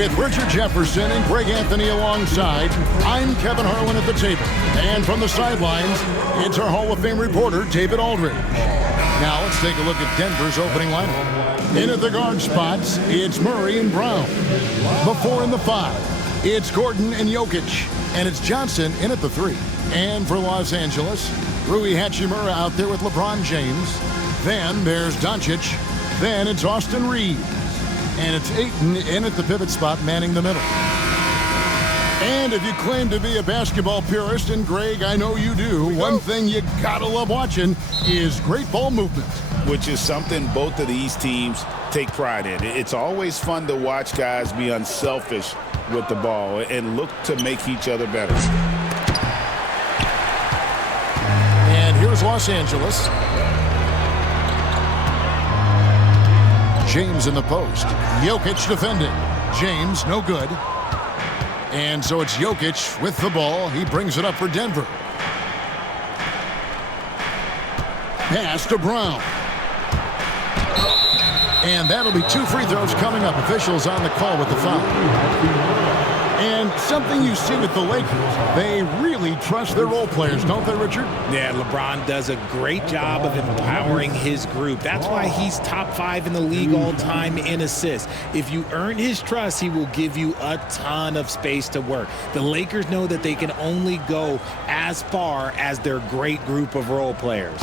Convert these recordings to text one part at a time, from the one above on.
With Richard Jefferson and Greg Anthony alongside, I'm Kevin Harlan at the table. And from the sidelines, it's our Hall of Fame reporter, David Aldridge. Now let's take a look at Denver's opening lineup. In at the guard spots, it's Murray and Brown. The 4 and the 5, it's Gordon and Jokic. And it's Johnson in at the 3. And for Los Angeles, Rui Hachimura out there with LeBron James. Then there's Doncic. Then it's Austin Reeves. And it's Ayton in at the pivot spot, manning the middle. And if you claim to be a basketball purist, and Greg, I know you do, one thing you gotta love watching is great ball movement. Which is something both of these teams take pride in. It's always fun to watch guys be unselfish with the ball and look to make each other better. And here's Los Angeles. James in the post. Jokic defending. James, no good. And so it's Jokic with the ball. He brings it up for Denver. Pass to Brown. And that'll be 2 free throws coming up. Officials on the call with the foul. And something you see with the Lakers, they really trust their role players, don't they, Richard? Yeah, LeBron does a great job of empowering his group. That's why he's top 5 in the league all time in assists. If you earn his trust, he will give you a ton of space to work. The Lakers know that they can only go as far as their great group of role players.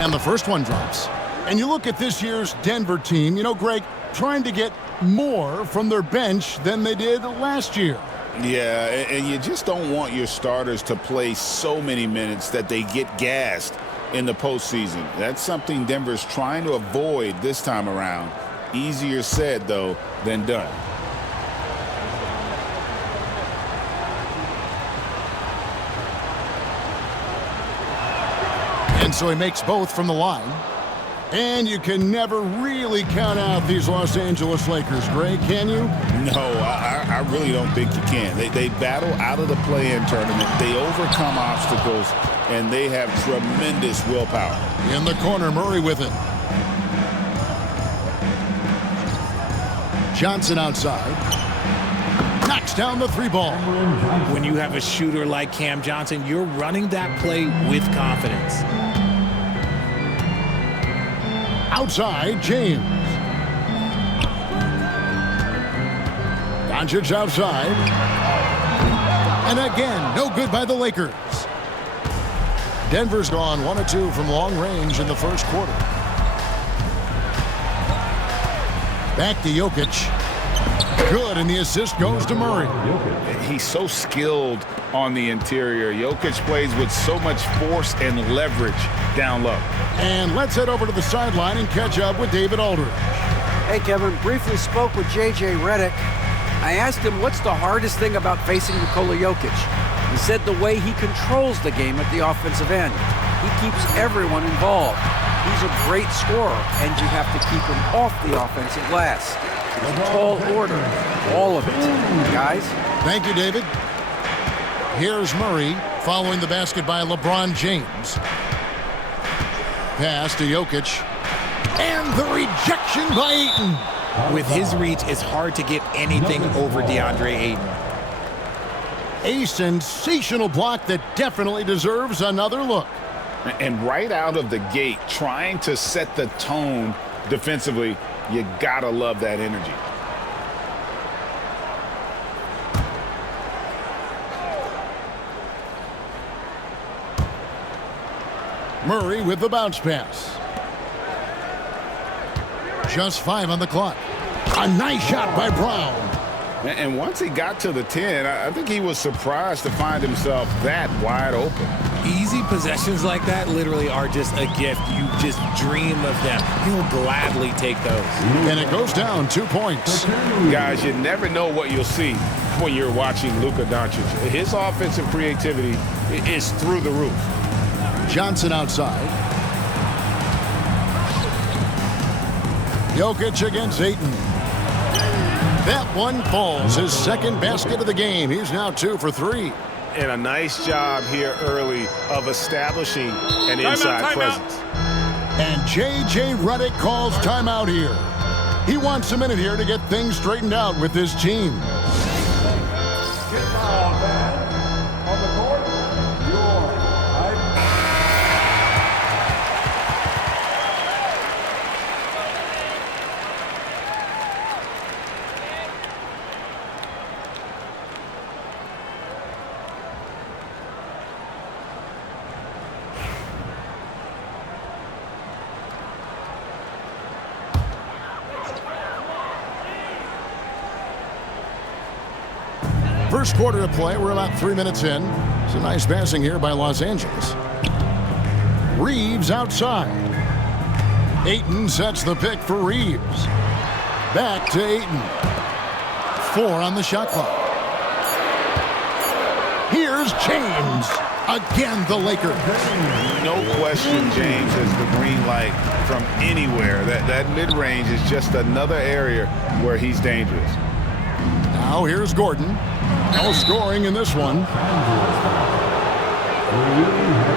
And the first one drops. And you look at this year's Denver team, you know, Greg, trying to get more from their bench than they did last year. Yeah, and you just don't want your starters to play so many minutes that they get gassed in the postseason. That's something Denver's trying to avoid this time around. Easier said, though, than done. And so he makes both from the line. And you can never really count out these Los Angeles Lakers, Greg, can you? No, I really don't think you can. They battle out of the play-in tournament. They overcome obstacles, and they have tremendous willpower. In the corner, Murray with it. Johnson outside. Knocks down the 3 ball. When you have a shooter like Cam Johnson, you're running that play with confidence. Outside, James. Doncic outside. And again, no good by the Lakers. Denver's gone 1 of 2 from long range in the first quarter. Back to Jokic. Good, and the assist goes to Murray. He's so skilled on the interior. Jokic plays with so much force and leverage down low. And let's head over to the sideline and catch up with David Aldridge. Hey, Kevin, briefly spoke with J.J. Redick. I asked him what's the hardest thing about facing Nikola Jokic. He said the way he controls the game at the offensive end. He keeps everyone involved. He's a great scorer, and you have to keep him off the offensive glass. It's a tall order, all of it. Guys? Thank you, David. Here's Murray following the basket by LeBron James. Pass to Jokic. And the rejection by Ayton. With his reach, it's hard to get anything over DeAndre Ayton. A sensational block that definitely deserves another look. And right out of the gate, trying to set the tone defensively, you gotta love that energy. Murray with the bounce pass. Just 5 on the clock. A nice shot by Brown. And once he got to the 10, I think he was surprised to find himself that wide open. Easy possessions like that literally are just a gift. You just dream of them. He'll gladly take those. And it goes down 2 points. Guys, you never know what you'll see when you're watching Luka Doncic. His offensive creativity is through the roof. Johnson outside. Jokic against Ayton. That one falls. His second basket of the game. He's now 2 for 3. And a nice job here early of establishing an inside presence. And J.J. Redick calls timeout here. He wants a minute here to get things straightened out with his team. On the court, your First quarter of play, we're about 3 minutes in. It's a nice passing here by Los Angeles. Reeves outside. Ayton sets the pick for Reeves. Back to Ayton. 4 on the shot clock. Here's James. Again, the Lakers. No question, James has the green light from anywhere. That mid-range is just another area where he's dangerous. Now here's Gordon. No scoring in this one.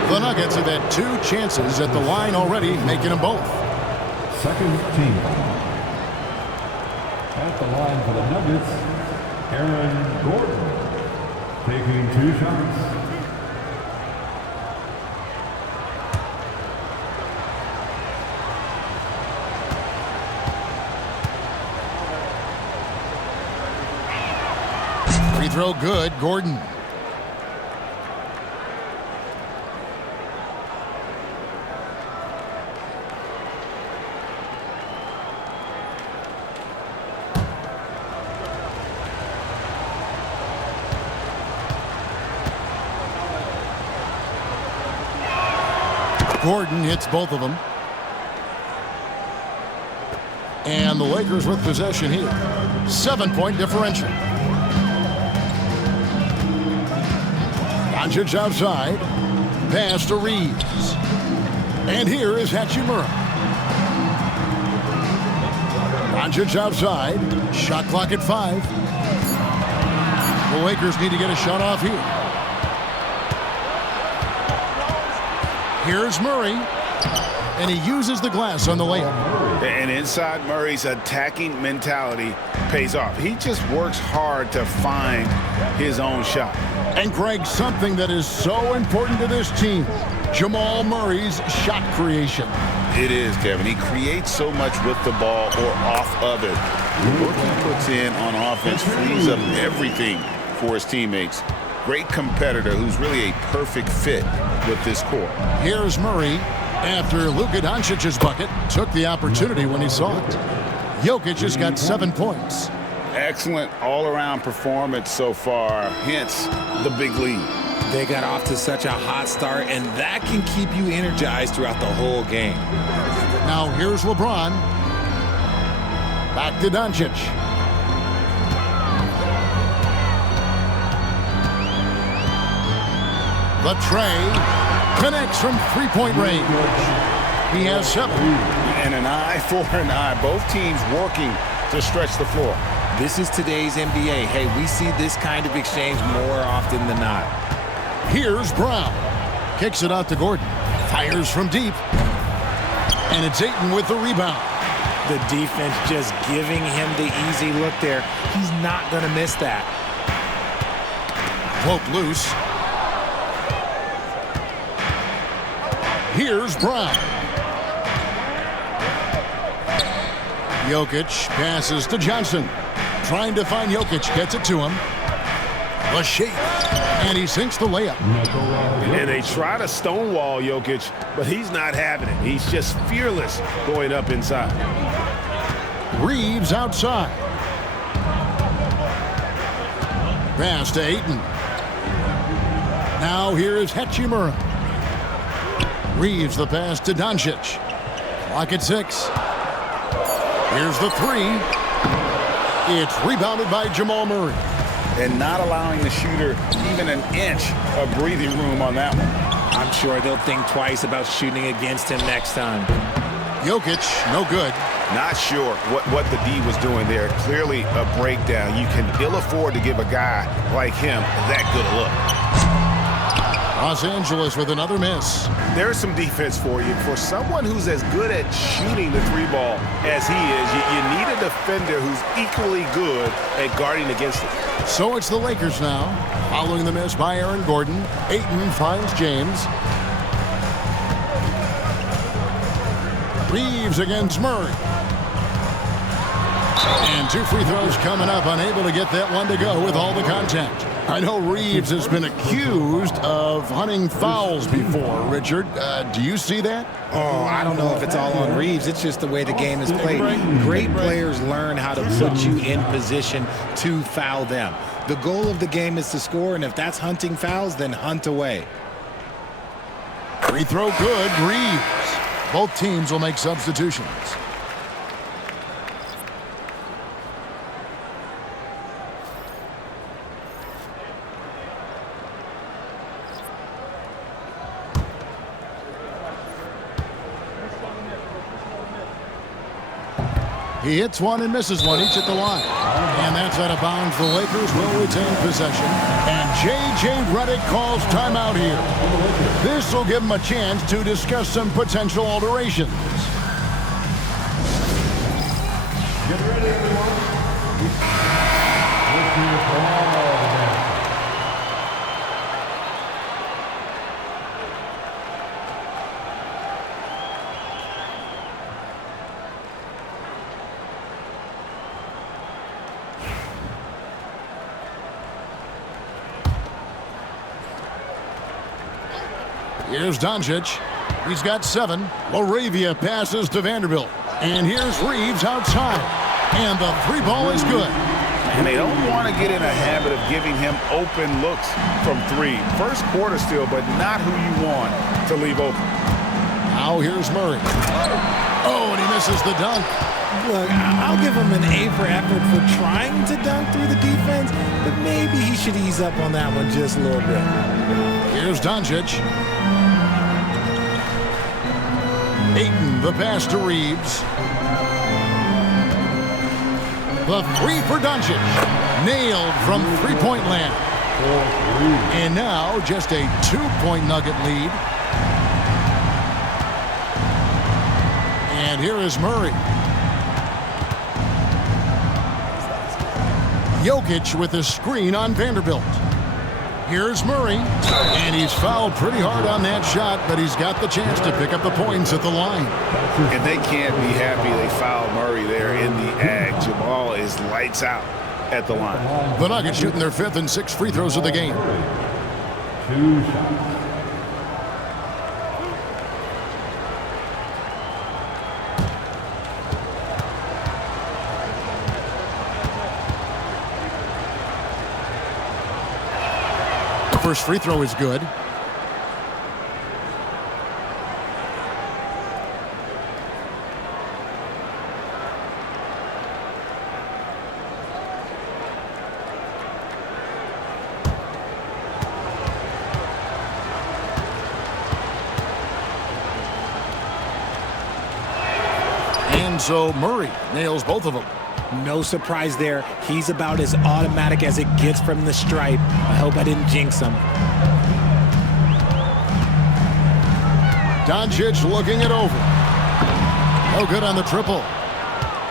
The Nuggets have had 2 chances at the line already, making them both. second team. At the line for the Nuggets, Aaron Gordon, taking 2 shots. Free throw good, Gordon. Gordon hits both of them. And the Lakers with possession here. 7-point differential. Doncic outside. Pass to Reeves. And here is Hachimura. Doncic outside. Shot clock at 5. The Lakers need to get a shot off here. Here's Murray. And he uses the glass on the layup. And inside Murray's attacking mentality pays off. He just works hard to find his own shot. And Greg, something that is so important to this team, Jamal Murray's shot creation. It is, Kevin. He creates so much with the ball or off of it. The work he puts in on offense frees up everything for his teammates. Great competitor who's really a perfect fit with this core. Here's Murray after Luka Doncic's bucket took the opportunity when he saw it. Jokic has got 7 points. Excellent all-around performance so far, hence the big lead. They got off to such a hot start, and that can keep you energized throughout the whole game. Now here's LeBron. Back to Doncic. The tray connects from three-point range. He has 7. And an eye for an eye. Both teams working to stretch the floor. This is today's NBA. Hey, we see this kind of exchange more often than not. Here's Brown. Kicks it out to Gordon. Fires from deep. And it's Ayton with the rebound. The defense just giving him the easy look there. He's not going to miss that. Poke loose. Here's Brown. Jokic passes to Johnson. Trying to find Jokic. Gets it to him. The shake. And he sinks the layup. And they try to stonewall Jokic, but he's not having it. He's just fearless going up inside. Reeves outside. Pass to Ayton. Now here is Hachimura. Reeves the pass to Doncic. Clock at 6. Here's the 3. It's rebounded by Jamal Murray. And not allowing the shooter even an inch of breathing room on that one. I'm sure they'll think twice about shooting against him next time. Jokic, no good. Not sure what the D was doing there. Clearly a breakdown. You can ill afford to give a guy like him that good a look. Los Angeles with another miss. There's some defense for you. For someone who's as good at shooting the three ball as he is, you need a defender who's equally good at guarding against it. So it's the Lakers now. Following the miss by Aaron Gordon, Ayton finds James. Reeves against Murray. And 2 free throws coming up, unable to get that one to go with all the contact. I know Reeves has been accused of hunting fouls before, Richard. Do you see that? Oh, I don't know if it's all on Reeves. It's just the way the game is played. Great players learn how to put you in position to foul them. The goal of the game is to score, and if that's hunting fouls, then hunt away. Free throw good, Reeves. Both teams will make substitutions. He hits one and misses one, each at the line. And that's out of bounds. The Lakers will retain possession. And J.J. Redick calls timeout here. This will give him a chance to discuss some potential alterations. Get ready, everyone. Let's hear it for all the men. Here's Doncic. He's got 7. Laravia passes to Vanderbilt. And here's Reeves outside. And the 3 ball is good. And they don't want to get in a habit of giving him open looks from 3. First quarter still, but not who you want to leave open. Now here's Murray. Oh, and he misses the dunk. Look, I'll give him an A for effort for trying to dunk through the defense, but maybe he should ease up on that one just a little bit. Here's Doncic. Ayton, the pass to Reeves. The 3 for Doncic. Nailed from three-point land. And now just a 2-point Nugget lead. And here is Murray. Jokic with a screen on Vanderbilt. Here's Murray, and he's fouled pretty hard on that shot, but he's got the chance to pick up the points at the line. And they can't be happy they fouled Murray there in the ag. Jamal is lights out at the line. The Nuggets shooting their 5th and 6th free throws of the game. 2 shots. First free throw is good. And so Murray nails both of them. No surprise there. He's about as automatic as it gets from the stripe. I hope I didn't jinx him. Doncic looking it over. No good on the triple.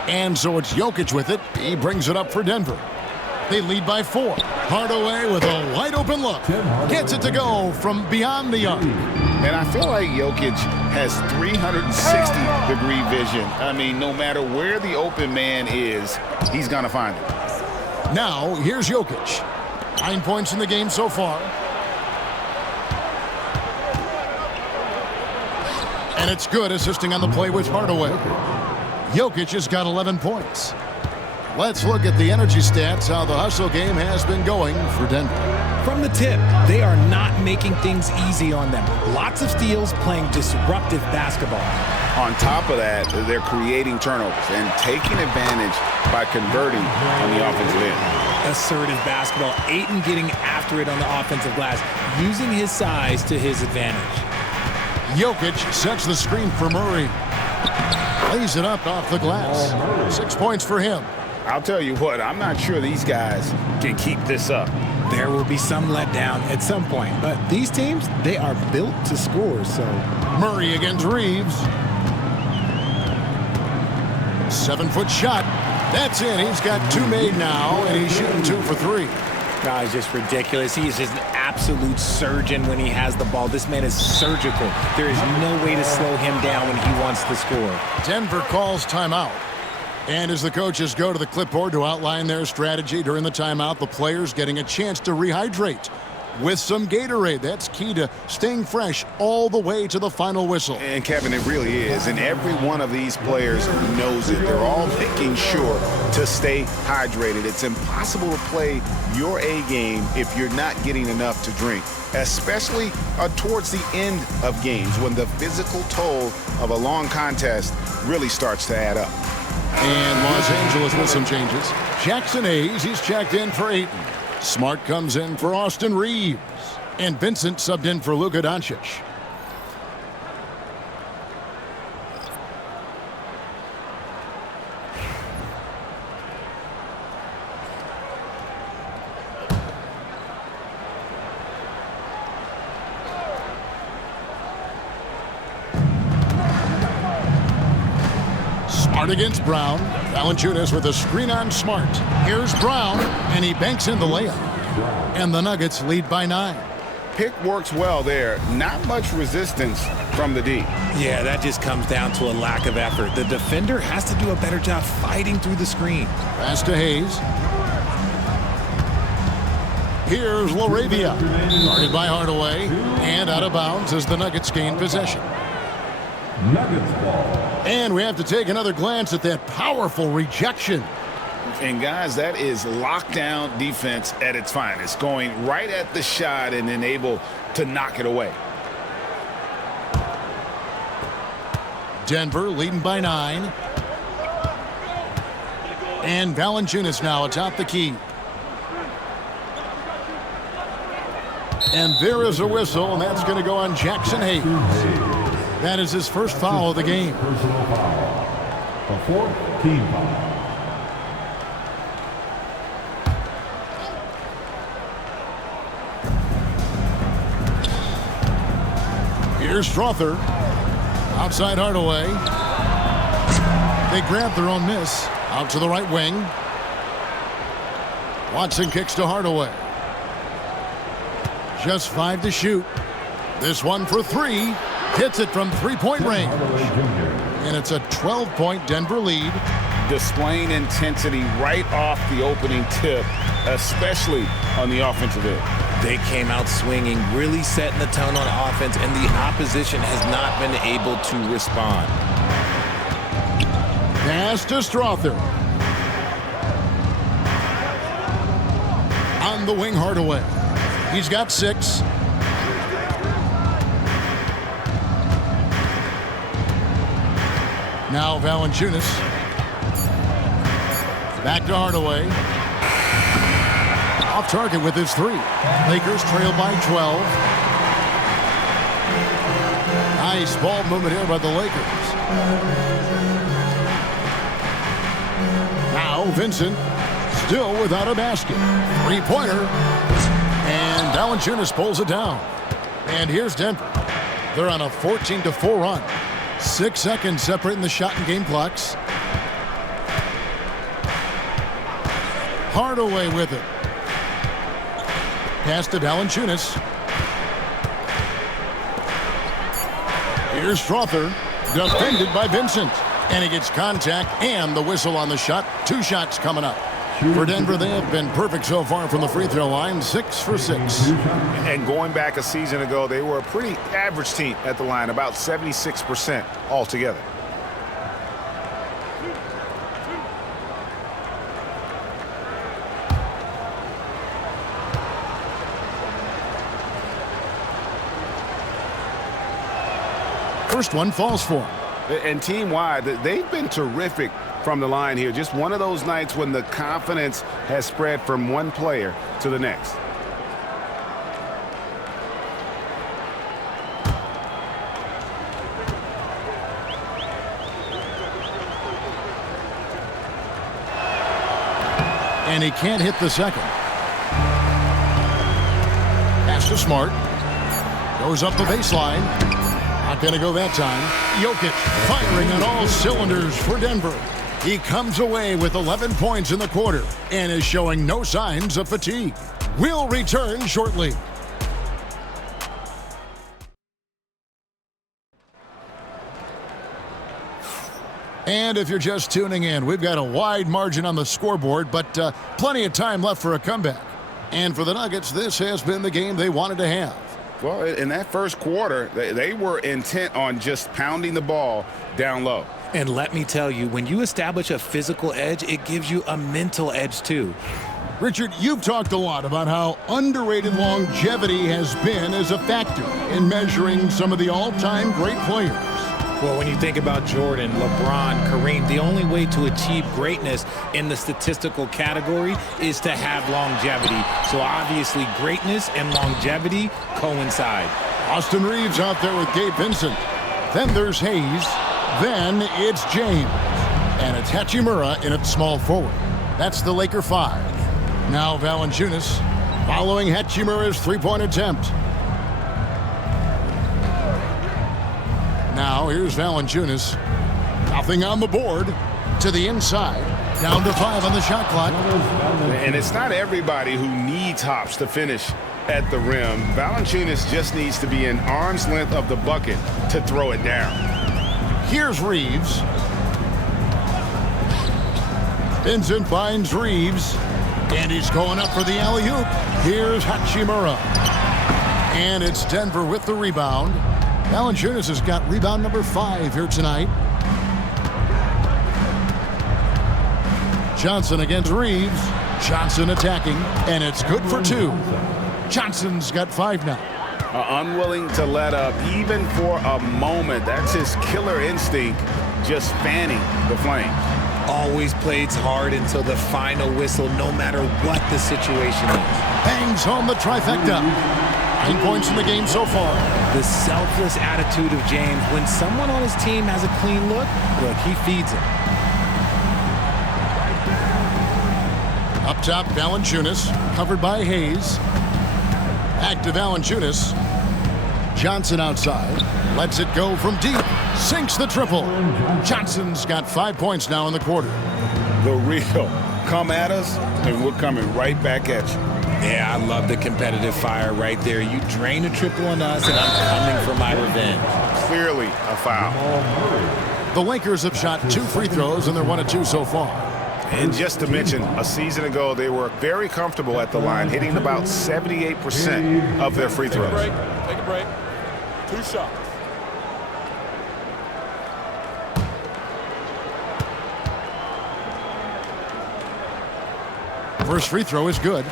And so it's Jokic with it. He brings it up for Denver. They lead by 4. Hardaway with a wide open look. Gets it to go from beyond the arc. And I feel like Jokic has 360-degree vision. I mean, no matter where the open man is, he's going to find it. Now, here's Jokic. 9 points in the game so far. And it's good, assisting on the play with Hardaway. Jokic has got 11 points. Let's look at the energy stats, how the hustle game has been going for Denver. From the tip, they are not making things easy on them. Lots of steals, playing disruptive basketball. On top of that, they're creating turnovers and taking advantage by converting on the offensive end. Assertive basketball. Ayton getting after it on the offensive glass, using his size to his advantage. Jokic sets the screen for Murray. Lays it up off the glass. 6 points for him. I'll tell you what, I'm not sure these guys can keep this up. There will be some letdown at some point, but these teams, they are built to score, so. Murray against Reeves. 7-foot shot. That's in. He's got 2 made now, and he's shooting 2 for 3. Guys, just ridiculous. He is just an absolute surgeon when he has the ball. This man is surgical. There is no way to slow him down when he wants to score. Denver calls timeout. And as the coaches go to the clipboard to outline their strategy during the timeout, the players getting a chance to rehydrate with some Gatorade. That's key to staying fresh all the way to the final whistle. And, Kevin, it really is. And every one of these players knows it. They're all making sure to stay hydrated. It's impossible to play your A game if you're not getting enough to drink, especially towards the end of games when the physical toll of a long contest really starts to add up. And Los Angeles with some changes. Jackson Hayes, he's checked in for Ayton. Smart comes in for Austin Reeves. And Vincent subbed in for Luka Doncic. Smart against Brown. Valanciunas with a screen on Smart. Here's Brown, and he banks in the layup. And the Nuggets lead by 9. Pick works well there. Not much resistance from the D. Yeah, that just comes down to a lack of effort. The defender has to do a better job fighting through the screen. Pass to Hayes. Here's LaRavia. Guarded by Hardaway. And out of bounds as the Nuggets gain possession. Nuggets ball. And we have to take another glance at that powerful rejection. And, guys, that is lockdown defense at its finest, going right at the shot and then able to knock it away. Denver leading by 9. And Valanciunas now atop the key. And there is a whistle, and that's going to go on Jackson Hayes. That is his first foul of the game. Personal foul. A 4th team foul. Here's Strother. Outside Hardaway. They grab their own miss. Out to the right wing. Watson kicks to Hardaway. Just 5 to shoot. This one for 3. Hits it from 3-point range. And it's a 12-point Denver lead. Displaying intensity right off the opening tip, especially on the offensive end. They came out swinging, really setting the tone on offense, and the opposition has not been able to respond. Pass to Strother. On the wing, Hardaway. He's got 6. Now Valanciunas. Back to Hardaway. Off target with his 3. Lakers trail by 12. Nice ball movement here by the Lakers. Now Vincent still without a basket. 3-pointer. And Valanciunas pulls it down. And here's Denver. They're on a 14-4 run. 6 seconds separating the shot and game clocks. Hardaway with it. Pass to Valanciunas. Here's Strother. Defended by Vincent. And he gets contact and the whistle on the shot. 2 shots coming up. For Denver, they have been perfect so far from the free throw line. 6 for 6. And going back a season ago, they were a pretty average team at the line, about 76% altogether. First one falls for him. And team-wide, they've been terrific from the line here. Just one of those nights when the confidence has spread from one player to the next. And he can't hit the second. to Smart. Goes up the baseline. Not going to go that time. Jokic firing on all cylinders for Denver. He comes away with 11 points in the quarter and is showing no signs of fatigue. We'll return shortly. And if you're just tuning in, we've got a wide margin on the scoreboard, but plenty of time left for a comeback. And for the Nuggets, this has been the game they wanted to have. Well, in that first quarter, they were intent on just pounding the ball down low. And let me tell you, when you establish a physical edge, it gives you a mental edge too. Richard, you've talked a lot about how underrated longevity has been as a factor in measuring some of the all-time great players. Well, when you think about Jordan, LeBron, Kareem, the only way to achieve greatness in the statistical category is to have longevity. So obviously greatness and longevity coincide. Austin Reeves out there with Gabe Vincent. Then there's Hayes. Then it's James. And it's Hachimura in at small forward. That's the Laker 5. Now Valanciunas following Hachimura's three-point attempt. Now here's Valanciunas. Nothing on the board. To the inside. Down to 5 on the shot clock. And it's not everybody who needs hops to finish at the rim. Valanciunas just needs to be an arm's length of the bucket to throw it down. Here's Reeves. Vincent finds Reeves. And he's going up for the alley-oop. Here's Hachimura. And it's Denver with the rebound. Valanciunas has got rebound number 5 here tonight. Johnson against Reeves. Johnson attacking, and it's good for 2. Johnson's got 5 now. Unwilling to let up even for a moment. That's his killer instinct, just fanning the flames. Always plays hard until the final whistle, no matter what the situation is. Bangs home the trifecta. 9 points in the game so far. The selfless attitude of James. When someone on his team has a clean look, he feeds it. Up top, Valanciunas, covered by Hayes. Back to Valanciunas. Johnson outside. Lets it go from deep. Sinks the triple. Johnson's got 5 points now in the quarter. The real. Come at us, and we're coming right back at you. Yeah, I love the competitive fire right there. You drain a triple on us, and I'm coming for my revenge. Clearly a foul. The Lakers have shot 2 free throws, and they're 1 of 2 so far. And just to mention, a season ago, they were very comfortable at the line, hitting about 78% of their free throws. Take a break. 2 shots. First free throw is good.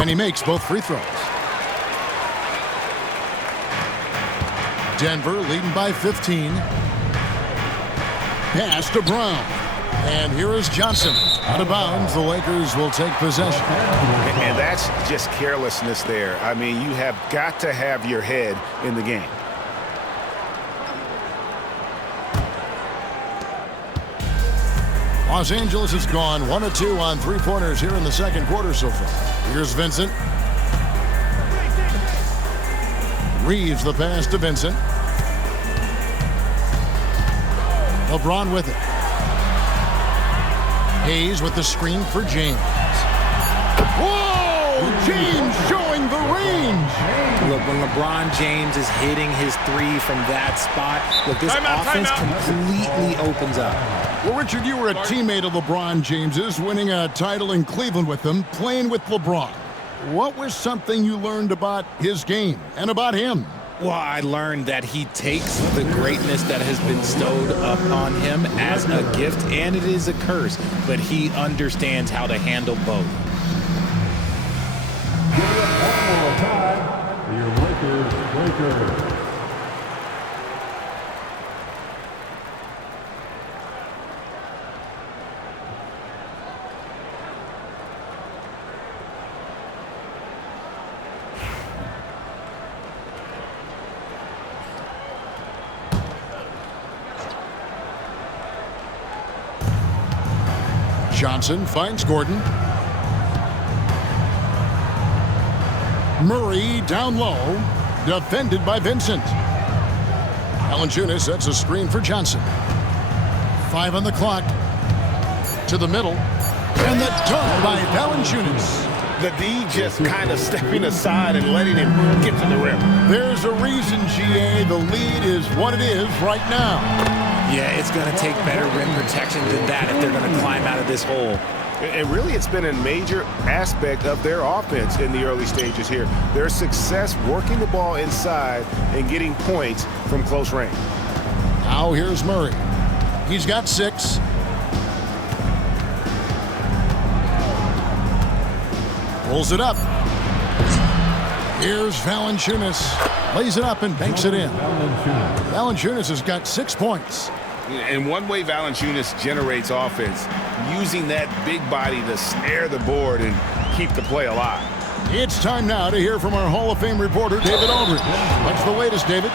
And he makes both free throws. Denver leading by 15. Pass to Brown. And here is Johnson. Out of bounds, the Lakers will take possession. And that's just carelessness there. I mean, you have got to have your head in the game. Los Angeles has gone 1 of 2 on three-pointers here in the second quarter so far. Here's Vincent. Reeves the pass to Vincent. LeBron with it. Hayes with the screen for James. Whoa! James showing the range. Look, when LeBron James is hitting his 3 from that spot, look, this offense completely opens up. Well, Richard, you were a teammate of LeBron James's, winning a title in Cleveland with him, playing with LeBron. What was something you learned about his game and about him? Well, I learned that he takes the greatness that has been bestowed upon him as a gift, and it is a curse, but he understands how to handle both. Give it up one more time for your Lakers. Johnson finds Gordon. Murray down low, defended by Vincent. Valanciunas sets a screen for Johnson. 5 on the clock. To the middle. And the dunk by Valanciunas. The D just kind of stepping aside and letting him get to the rim. There's a reason, GA, the lead is what it is right now. Yeah, it's going to take better rim protection than that if they're going to climb out of this hole. And really, it's been a major aspect of their offense in the early stages here. Their success working the ball inside and getting points from close range. Now here's Murray. He's got 6. Pulls it up. Here's Valanciunas. Lays it up and banks it in. Valanciunas has got 6 points. And one way Valanciunas generates offense, using that big body to snare the board and keep the play alive. It's time now to hear from our Hall of Fame reporter, David Aldridge. What's the latest, David?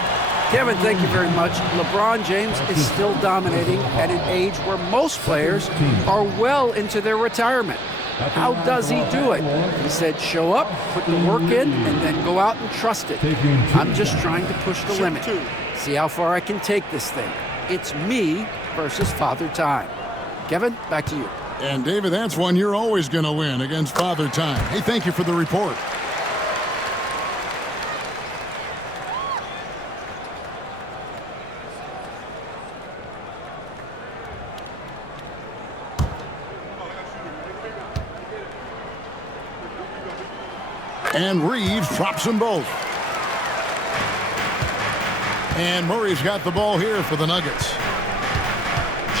Kevin, thank you very much. LeBron James is still dominating at an age where most players are well into their retirement. How does he do it? He said, show up, put the work in, and then go out and trust it. I'm just trying to push the limit. See how far I can take this thing. It's me versus Father Time. Kevin, back to you. And David, that's one you're always going to win against Father Time. Hey, thank you for the report. And Reeves drops them both. And Murray's got the ball here for the Nuggets.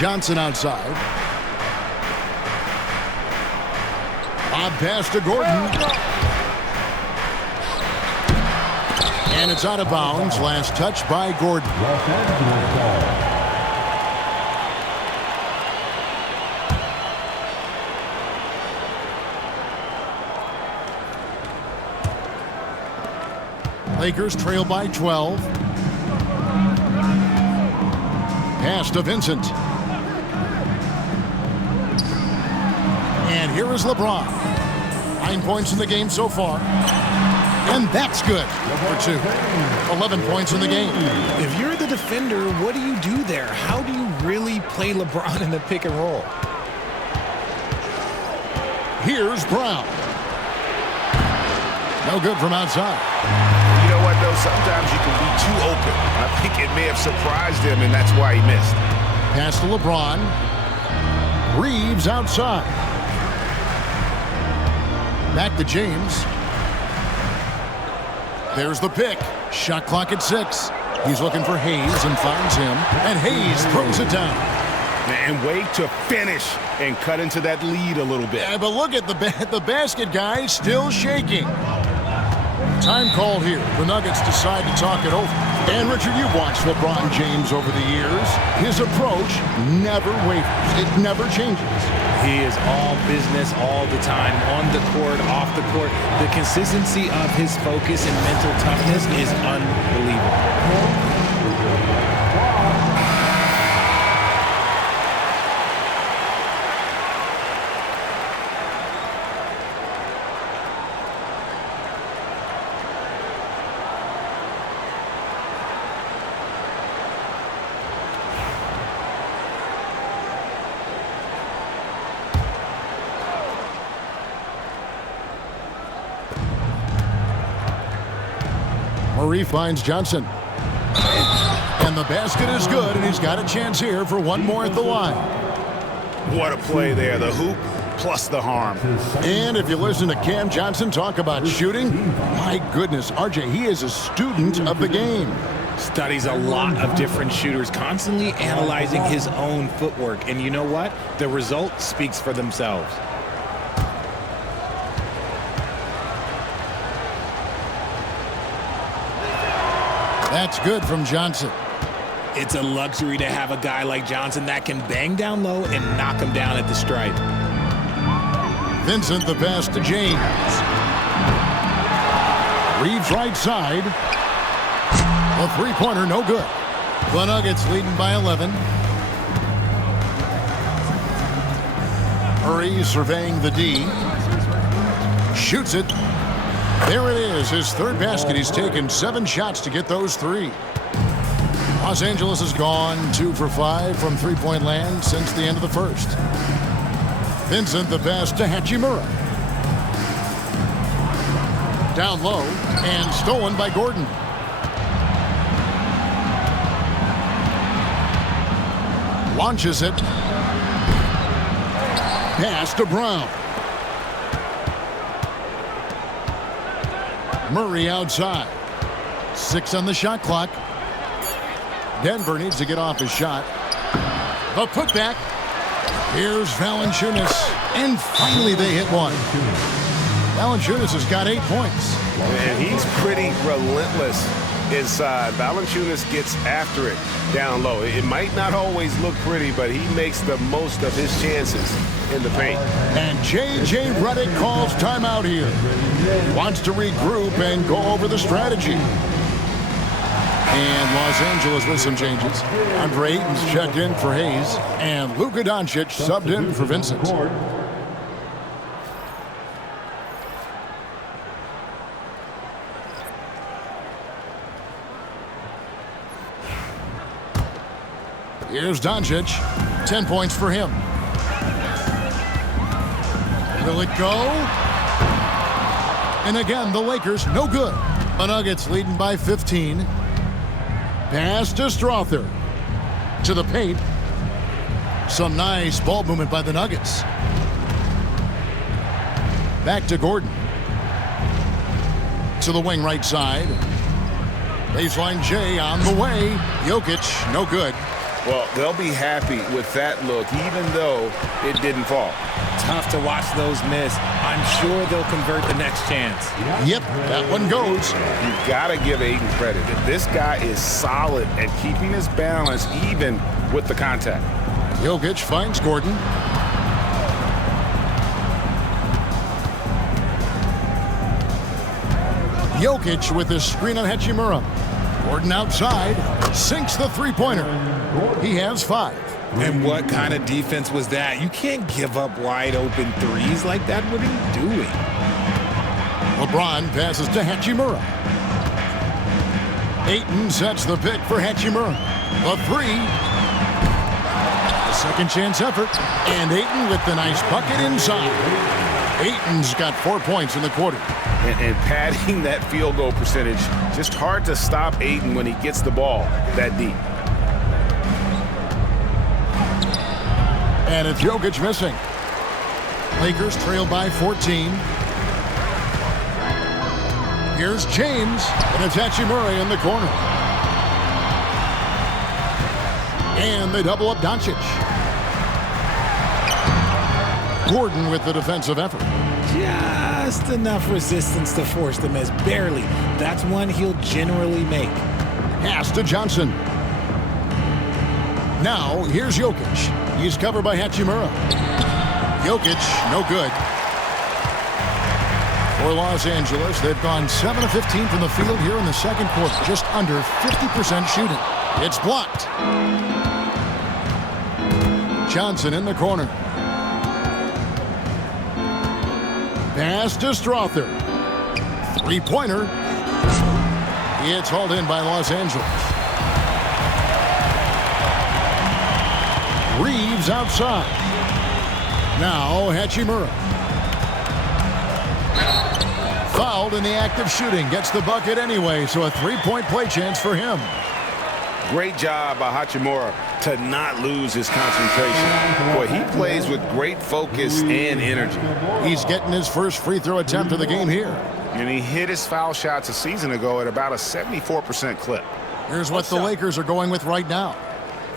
Johnson outside. Lob pass to Gordon. And it's out of bounds. Last touch by Gordon. Lakers trail by 12. Pass to Vincent. And here is LeBron. 9 points in the game so far. And that's good for 2. 11 points in the game. If you're the defender, what do you do there? How do you really play LeBron in the pick and roll? Here's Brown. No good from outside. You know what, though? Sometimes you can be too open. I think it may have surprised him, and that's why he missed. Pass to LeBron. Reeves outside. Back to James. There's the pick. Shot clock at 6. He's looking for Hayes and finds him. And Hayes throws it down. And wait to finish and cut into that lead a little bit. Yeah, but look at the basket guy still shaking. Time called here. The Nuggets decide to talk it over. And Richard, you've watched LeBron James over the years. His approach never wavers. It never changes. He is all business all the time, on the court, off the court. The consistency of his focus and mental toughness is unbelievable. Murray finds Johnson. And the basket is good, and he's got a chance here for one more at the line. What a play there. The hoop plus the harm. And if you listen to Cam Johnson talk about shooting, my goodness, RJ, he is a student of the game. Studies a lot of different shooters, constantly analyzing his own footwork. And you know what? The result speaks for themselves. That's good from Johnson. It's a luxury to have a guy like Johnson that can bang down low and knock him down at the stripe. Vincent the pass to James. Reeves right side. A three-pointer, no good. The Nuggets leading by 11. Murray surveying the D. Shoots it. There it is, his third basket. He's taken 7 shots to get those 3. Los Angeles has gone 2 for 5 from three-point land since the end of the first. Vincent the pass to Hachimura. Down low and stolen by Gordon. Launches it. Pass to Brown. Murray outside. 6 on the shot clock. Denver needs to get off his shot. The putback. Here's Valanciunas. And finally they hit one. Valanciunas has got 8 points. And he's pretty relentless inside. Valanciunas gets after it down low. It might not always look pretty, but he makes the most of his chances in the paint. And J.J. Redick calls timeout here. He wants to regroup and go over the strategy. And Los Angeles with some changes. Andre Ayton's checked in for Hayes. And Luka Doncic subbed in for Vincent. Here's Doncic. 10 points for him. Will it go? And again, the Lakers, no good. The Nuggets leading by 15. Pass to Strother. To the paint. Some nice ball movement by the Nuggets. Back to Gordon. To the wing right side. Baseline J on the way. Jokic, no good. Well, they'll be happy with that look, even though it didn't fall. Tough to watch those miss. I'm sure they'll convert the next chance. Yep, that one goes. You've got to give Ayton credit. This guy is solid at keeping his balance even with the contact. Jokic finds Gordon. Jokic with his screen on Hachimura. Gordon outside, sinks the three-pointer. He has 5. And what kind of defense was that? You can't give up wide open threes like that. What are you doing? LeBron passes to Hachimura. Ayton sets the pick for Hachimura. The 3. A second chance effort. And Ayton with the nice bucket inside. Ayton's got 4 points in the quarter. And padding that field goal percentage, just hard to stop Ayton when he gets the ball that deep. And it's Jokic missing. Lakers trail by 14. Here's James, and it's Hachimura in the corner. And they double up Doncic. Gordon with the defensive effort. Just enough resistance to force the miss. Barely. That's one he'll generally make. Pass to Johnson. Now, here's Jokic. He's covered by Hachimura. Jokic, no good. For Los Angeles, they've gone 7 of 15 from the field here in the second quarter. Just under 50% shooting. It's blocked. Johnson in the corner. Pass to Strother. Three-pointer. It's hauled in by Los Angeles. Reeves outside. Now Hachimura. Fouled in the act of shooting. Gets the bucket anyway, so a three-point play chance for him. Great job by Hachimura to not lose his concentration. Boy, he plays with great focus and energy. He's getting his first free throw attempt of the game here. And he hit his foul shots a season ago at about a 74% clip. Here's what the Lakers are going with right now.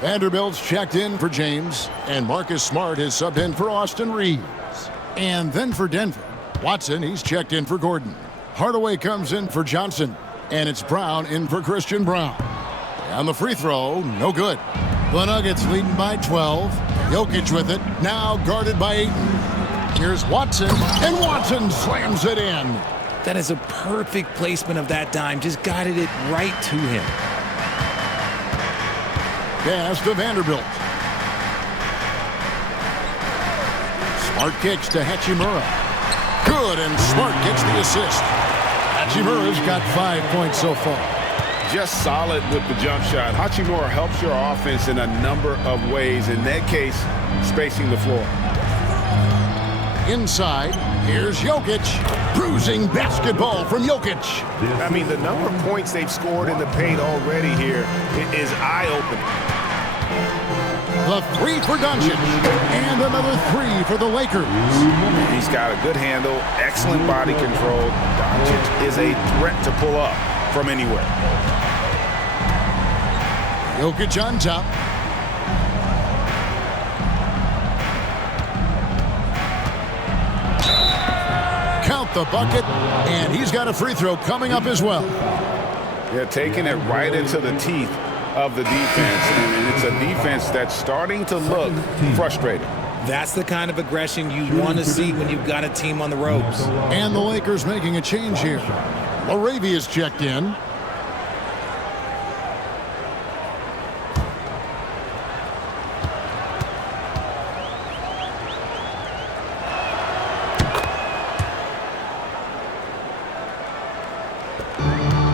Vanderbilt's checked in for James, and Marcus Smart has subbed in for Austin Reeves. And then for Denver, Watson, he's checked in for Gordon. Hardaway comes in for Johnson, and it's Brown in for Christian Brown. On the free throw, no good. The Nuggets leading by 12. Jokic with it, now guarded by Ayton. Here's Watson, and Watson slams it in. That is a perfect placement of that dime. Just guided it right to him. Pass to Vanderbilt. Smart kicks to Hachimura. Good, and Smart gets the assist. Hachimura's got 5 points so far. Just solid with the jump shot. Hachimura helps your offense in a number of ways. In that case, spacing the floor. Inside, here's Jokic. Bruising basketball from Jokic. I mean, the number of points they've scored in the paint already here is eye-opening. The three for Doncic. And another three for the Lakers. He's got a good handle, excellent body control. Doncic is a threat to pull up from anywhere. Jokic on top. Count the bucket, and he's got a free throw coming up as well. They're taking it right into the teeth of the defense, and it's a defense that's starting to look frustrated. That's the kind of aggression you want to see when you've got a team on the ropes. And the Lakers making a change here. Laravia's checked in.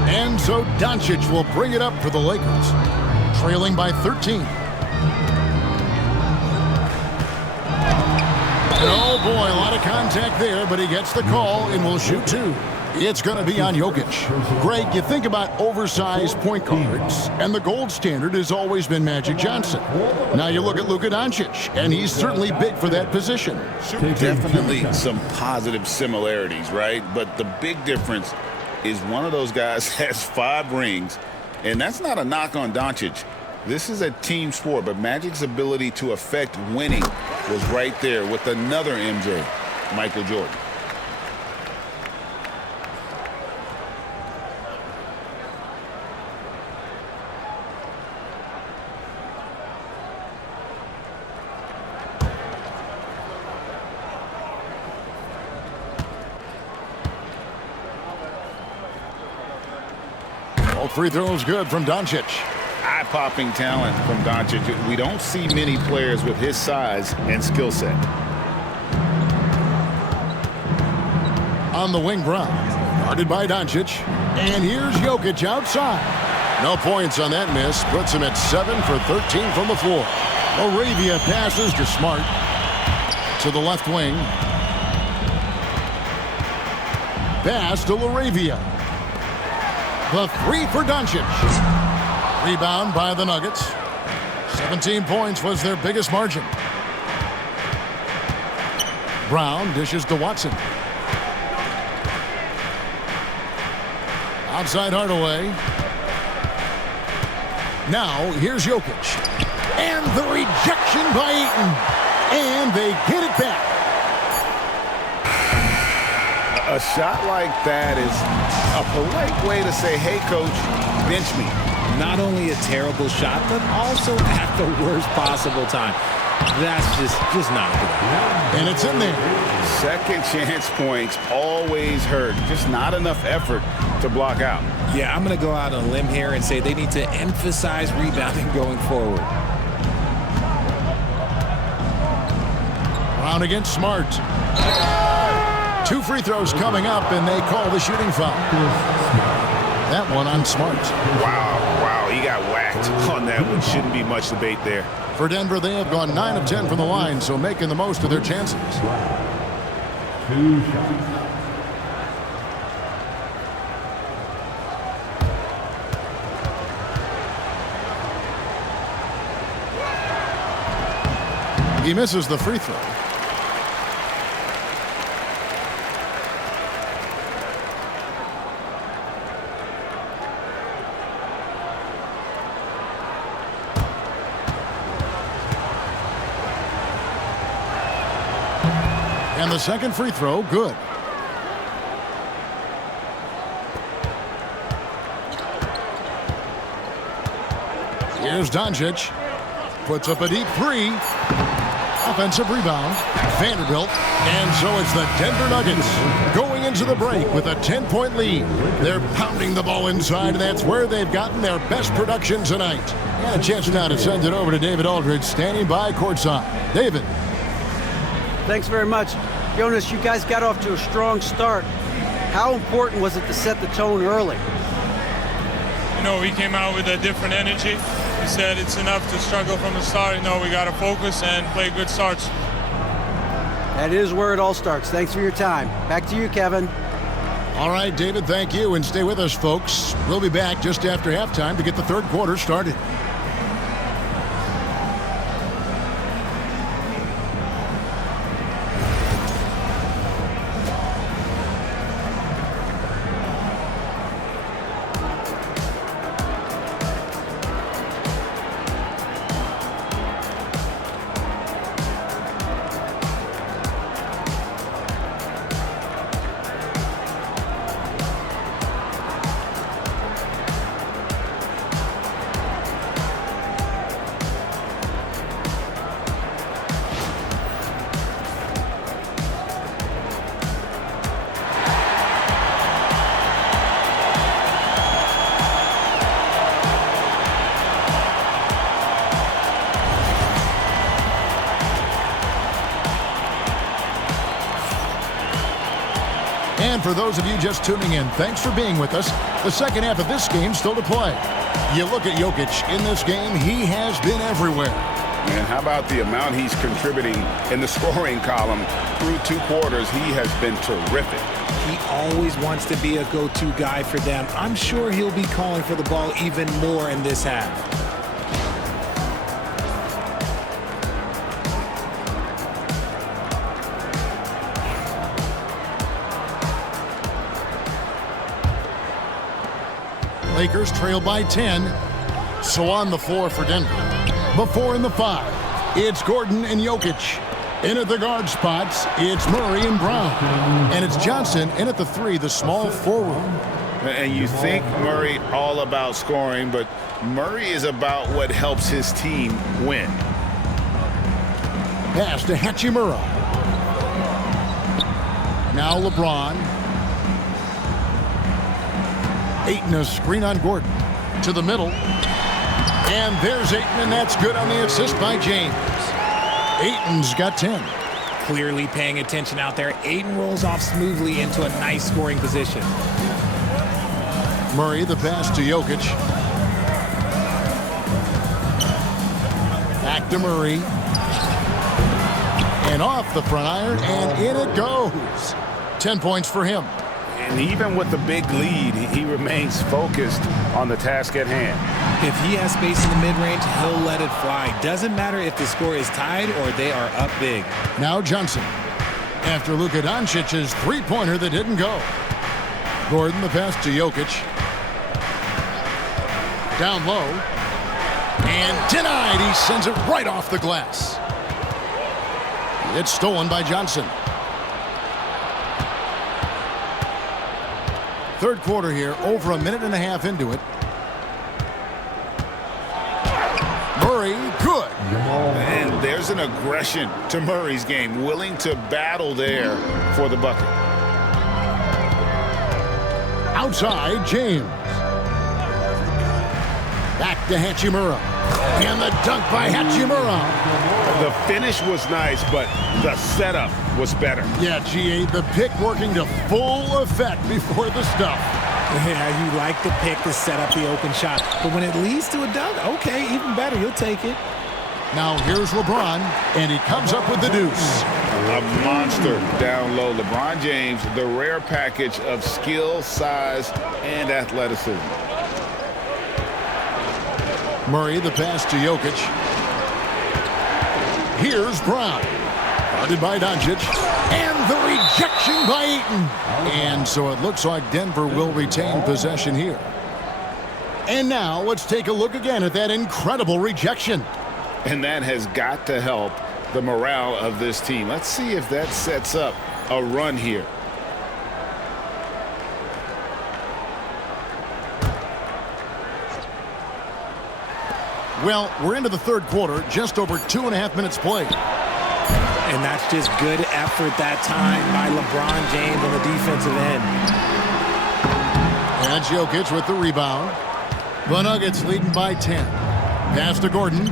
And so Doncic will bring it up for the Lakers, trailing by 13. And oh boy, a lot of contact there, but he gets the call and will shoot two. It's going to be on Jokic. Greg, you think about oversized point guards, and the gold standard has always been Magic Johnson. Now you look at Luka Doncic, and he's certainly big for that position. Definitely some positive similarities, right? But the big difference is one of those guys has 5 rings, and that's not a knock on Doncic. This is a team sport, but Magic's ability to affect winning was right there with another MJ, Michael Jordan. All free throws good from Doncic. Eye-popping talent from Doncic. We don't see many players with his size and skill set. On the wing, Brown. Guarded by Doncic. And here's Jokic outside. No points on that miss. Puts him at 7 for 13 from the floor. Laravia passes to Smart. To the left wing. Pass to Laravia. The three for Doncic. Rebound by the Nuggets. 17 points was their biggest margin. Brown dishes to Watson. Outside Hardaway. Now here's Jokic. And the rejection by Ayton. And they get it back. A shot like that is a polite way to say, hey, coach, bench me. Not only a terrible shot, but also at the worst possible time. That's just not good. And it's in there. Second chance points always hurt. Just not enough effort to block out. Yeah, I'm going to go out on a limb here and say they need to emphasize rebounding going forward. Brown against Smart. 2 free throws coming up, and they call the shooting foul. That one on Smart. Wow, he got whacked on that one. Shouldn't be much debate there. For Denver, they have gone 9 of 10 from the line, so making the most of their chances. 2 shots. He misses the free throw. And the second free throw, good. Here's Doncic. Puts up a deep 3. Offensive rebound. Vanderbilt. And so it's the Denver Nuggets going into the break with a 10-point lead. They're pounding the ball inside, and that's where they've gotten their best production tonight. And a chance now to send it over to David Aldridge, standing by courtside. David. Thanks very much. Jonas, you guys got off to a strong start. How important was it to set the tone early? You know, we came out with a different energy. We said it's enough to struggle from the start. You know, we got to focus and play good starts. That is where it all starts. Thanks for your time. Back to you, Kevin. All right, David, thank you. And stay with us, folks. We'll be back just after halftime to get the third quarter started. And for those of you just tuning in, thanks for being with us. The second half of this game still to play. You look at Jokic in this game, he has been everywhere. And how about the amount he's contributing in the scoring column through 2 quarters? He has been terrific. He always wants to be a go-to guy for them. I'm sure he'll be calling for the ball even more in this half. Lakers trail by 10. So on the floor for Denver. Before in the 5, it's Gordon and Jokic. In at the guard spots, it's Murray and Brown. And it's Johnson in at the 3, the small forward. And you think Murray all about scoring, but Murray is about what helps his team win. Pass to Hachimura. Now LeBron. Ayton, a screen on Gordon. To the middle. And there's Ayton, and that's good on the assist by James. Ayton's got 10. Clearly paying attention out there. Ayton rolls off smoothly into a nice scoring position. Murray, the pass to Jokic. Back to Murray. And off the front iron, and in it goes. 10 points for him. And even with the big lead, he remains focused on the task at hand. If he has space in the mid-range, he'll let it fly. Doesn't matter if the score is tied or they are up big. Now Johnson. After Luka Doncic's three-pointer that didn't go. Gordon, the pass to Jokic. Down low. And denied. He sends it right off the glass. It's stolen by Johnson. Third quarter here, over a minute and a half into it. Murray, good. And there's an aggression to Murray's game, willing to battle there for the bucket. Outside, James. Back to Hachimura. And the dunk by Hachimura. The finish was nice, but the setup was better. Yeah, GA, the pick working to full effect before the stuff. Yeah, you like the pick to set up the open shot. But when it leads to a dunk, okay, even better. You'll take it. Now here's LeBron, and he comes up with the deuce. A monster down low. LeBron James, the rare package of skill, size, and athleticism. Murray, the pass to Jokic. Here's Brown. Guarded by Doncic. And the rejection by Ayton. And so it looks like Denver will retain possession here. And now let's take a look again at that incredible rejection. And that has got to help the morale of this team. Let's see if that sets up a run here. Well, we're into the third quarter, just over 2.5 minutes played. And that's just good effort that time by LeBron James on the defensive end. And Jokic with the rebound. The Nuggets leading by 10. Pass to Gordon.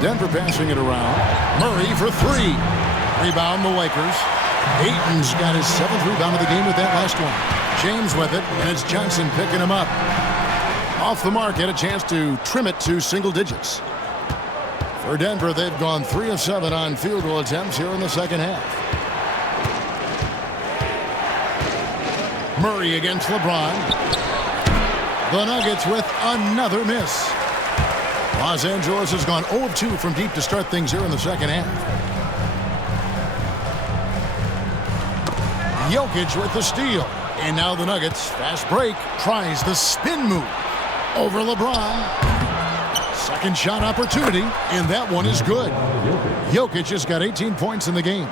Denver passing it around. Murray for three. Rebound the Lakers. Ayton's got his 7th rebound of the game with that last one. James with it, and it's Johnson picking him up. Off the mark, had a chance to trim it to single digits. For Denver, they've gone 3 of 7 on field goal attempts here in the second half. Murray against LeBron. The Nuggets with another miss. Los Angeles has gone 0 of 2 from deep to start things here in the second half. Jokic with the steal. And now the Nuggets, fast break, tries the spin move over LeBron. Second shot opportunity, and that one is good. Jokic has got 18 points in the game.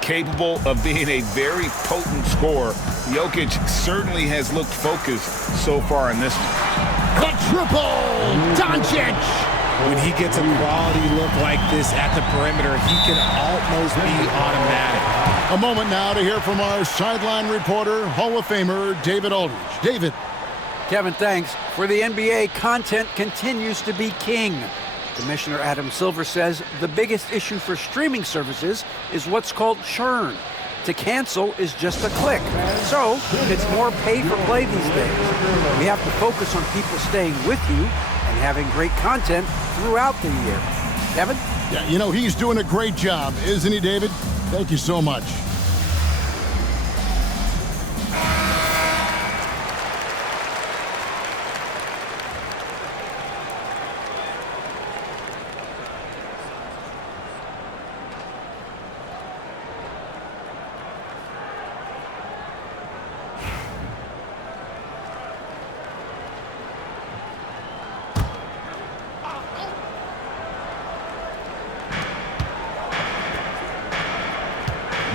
Capable of being a very potent scorer, Jokic certainly has looked focused so far in this one. The triple! Doncic! When he gets a quality look like this at the perimeter, he can almost be automatic. A moment now to hear from our sideline reporter, Hall of Famer David Aldridge. David. Kevin, thanks. For the NBA, content continues to be king. Commissioner Adam Silver says the biggest issue for streaming services is what's called churn. To cancel is just a click. So it's more pay for play these days. We have to focus on people staying with you and having great content throughout the year. Kevin? Yeah, you know, he's doing a great job, isn't he, David? Thank you so much.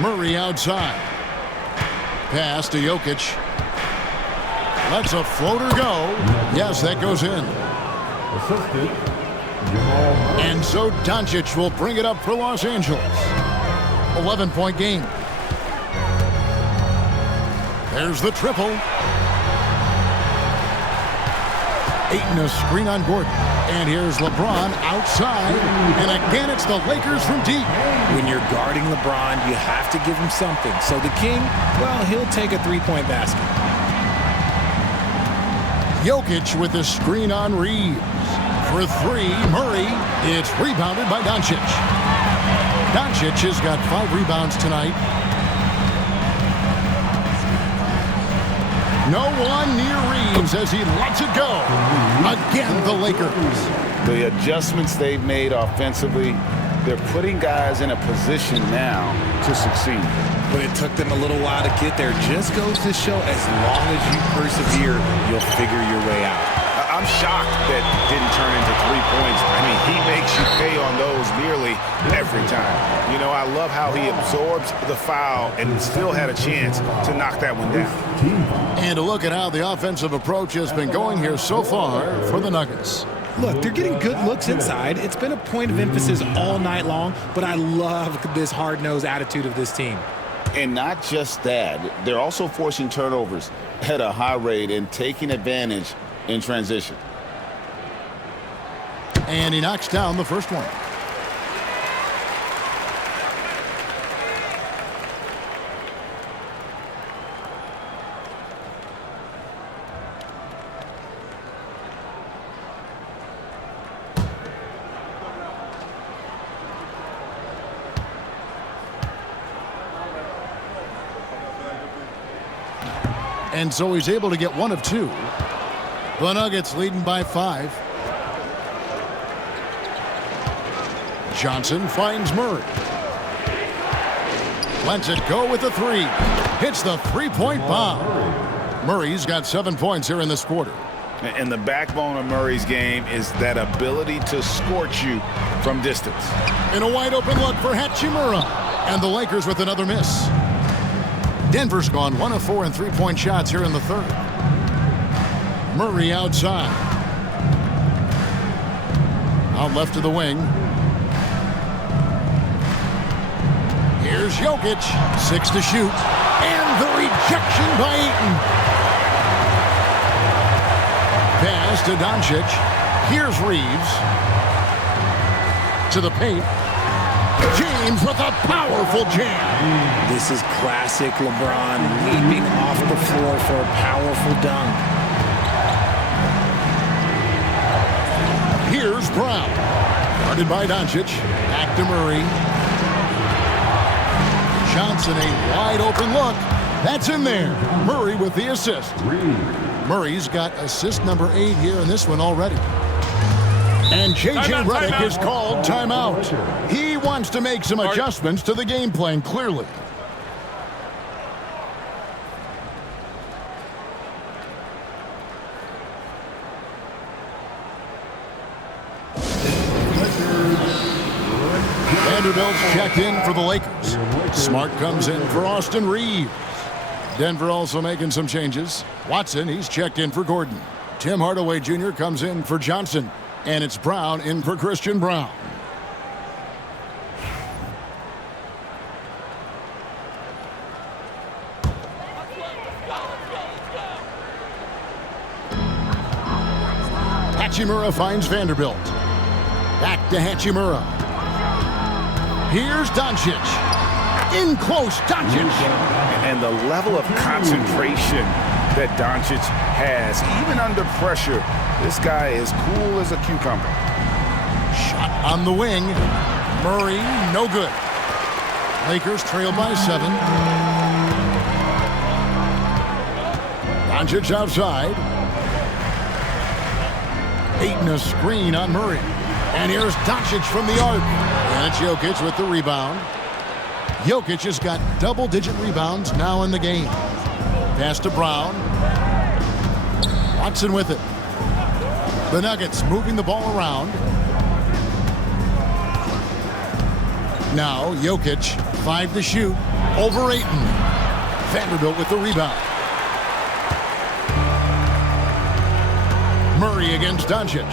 Murray outside. Pass to Jokic. Lets a floater go. Yes, that goes in. Assisted. And so Doncic will bring it up for Los Angeles. 11-point game. There's the triple. Ayton a screen on Gordon. And here's LeBron outside. And again, it's the Lakers from deep. When you're guarding LeBron, you have to give him something. So the King, well, he'll take a three-point basket. Jokic with the screen on Reeves. For three, Murray. It's rebounded by Doncic. Doncic has got 5 rebounds tonight. No one near Reeves as he lets it go. Again, the Lakers. The adjustments they've made offensively, they're putting guys in a position now to succeed. But it took them a little while to get there. Just goes to show as long as you persevere, you'll figure your way out. I'm shocked that didn't turn into 3 points. I mean, he makes you pay on those nearly every time. You know, I love how he absorbs the foul and still had a chance to knock that one down. And to look at how the offensive approach has been going here so far for the Nuggets. Look, they're getting good looks inside. It's been a point of emphasis all night long, but I love this hard-nosed attitude of this team. And not just that, they're also forcing turnovers at a high rate and taking advantage in transition. And he knocks down the first one. And so he's able to get 1 of 2. The Nuggets leading by 5. Johnson finds Murray. Lets it go with the 3. Hits the 3-point bomb. Murray's got 7 points here in this quarter. And the backbone of Murray's game is that ability to scorch you from distance. In a wide open look for Hachimura. And the Lakers with another miss. Denver's gone 1 of 4 in 3-point shots here in the third. Murray outside. Out left to the wing. Here's Jokic. 6 to shoot. And the rejection by Ayton. Pass to Doncic. Here's Reeves. To the paint. James with a powerful jam. This is classic LeBron, leaping off the floor for a powerful dunk. Here's Brown. Guarded by Doncic. Back to Murray. Johnson, a wide open look. That's in there. Murray with the assist. Murray's got assist number 8 here in this one already. And J.J. Redick is called timeout. He wants to make some adjustments to the game plan, clearly. Vanderbilt's checked in for the Lakers. Smart comes in for Austin Reeves. Denver also making some changes. Watson, he's checked in for Gordon. Tim Hardaway Jr. comes in for Johnson. And it's Brown in for Christian Brown. Hachimura finds Vanderbilt. Back to Hachimura. Here's Doncic. In close, Doncic. And the level of concentration that Doncic has, even under pressure, this guy is cool as a cucumber. Shot on the wing. Murray, no good. Lakers trail by 7. Doncic outside. Ayton a screen on Murray. And here's Doncic from the arc. And it's Jokic with the rebound. Jokic has got double-digit rebounds now in the game. Pass to Brown. Watson with it. The Nuggets moving the ball around. Now Jokic, 5 to shoot. Over Ayton. Vanderbilt with the rebound. Murray against Doncic.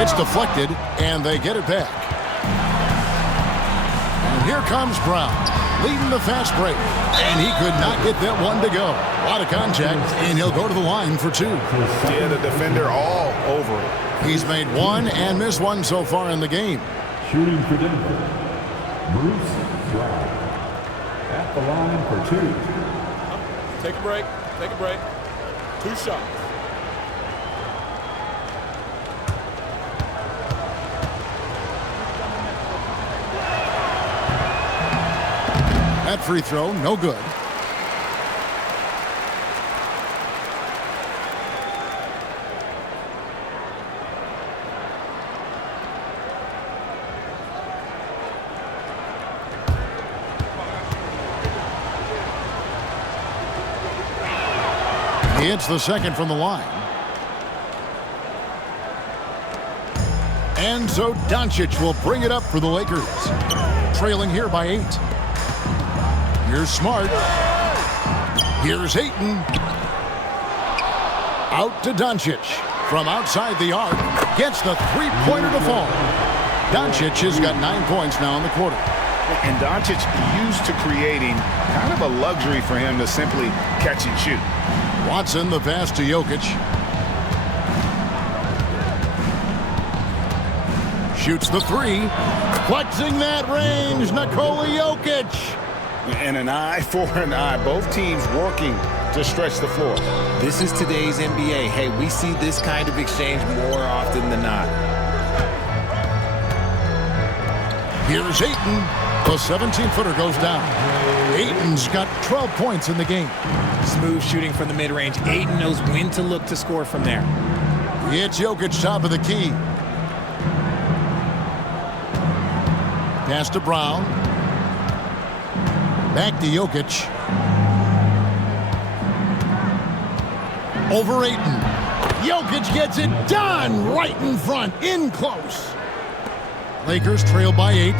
It's deflected, and they get it back. And here comes Brown, leading the fast break. And he could not get that one to go. A lot of contact, and he'll go to the line for 2. Yeah, the defender all over it. He's made 1 and missed 1 so far in the game. Shooting for Denver, Bruce Brown. At the line for 2. Take a break. Take a break. 2 shots. That free throw, no good. He hits the second from the line. And so Doncic will bring it up for the Lakers. Trailing here by 8. Here's Smart. Here's Ayton. Out to Doncic. From outside the arc. Gets the three-pointer to fall. Doncic has got 9 points now in the quarter. And Doncic used to creating kind of a luxury for him to simply catch and shoot. Watson, the pass to Jokic. Shoots the 3. Flexing that range, Nikola Jokic. And an eye for an eye. Both teams working to stretch the floor. This is today's NBA. Hey, we see this kind of exchange more often than not. Here's Ayton. The 17-footer goes down. Ayton's got 12 points in the game. Smooth shooting from the mid-range. Ayton knows when to look to score from there. It's Jokic top of the key. Pass to Brown. Back to Jokic. Over Ayton. Jokic gets it done right in front, in close. Lakers trail by 8.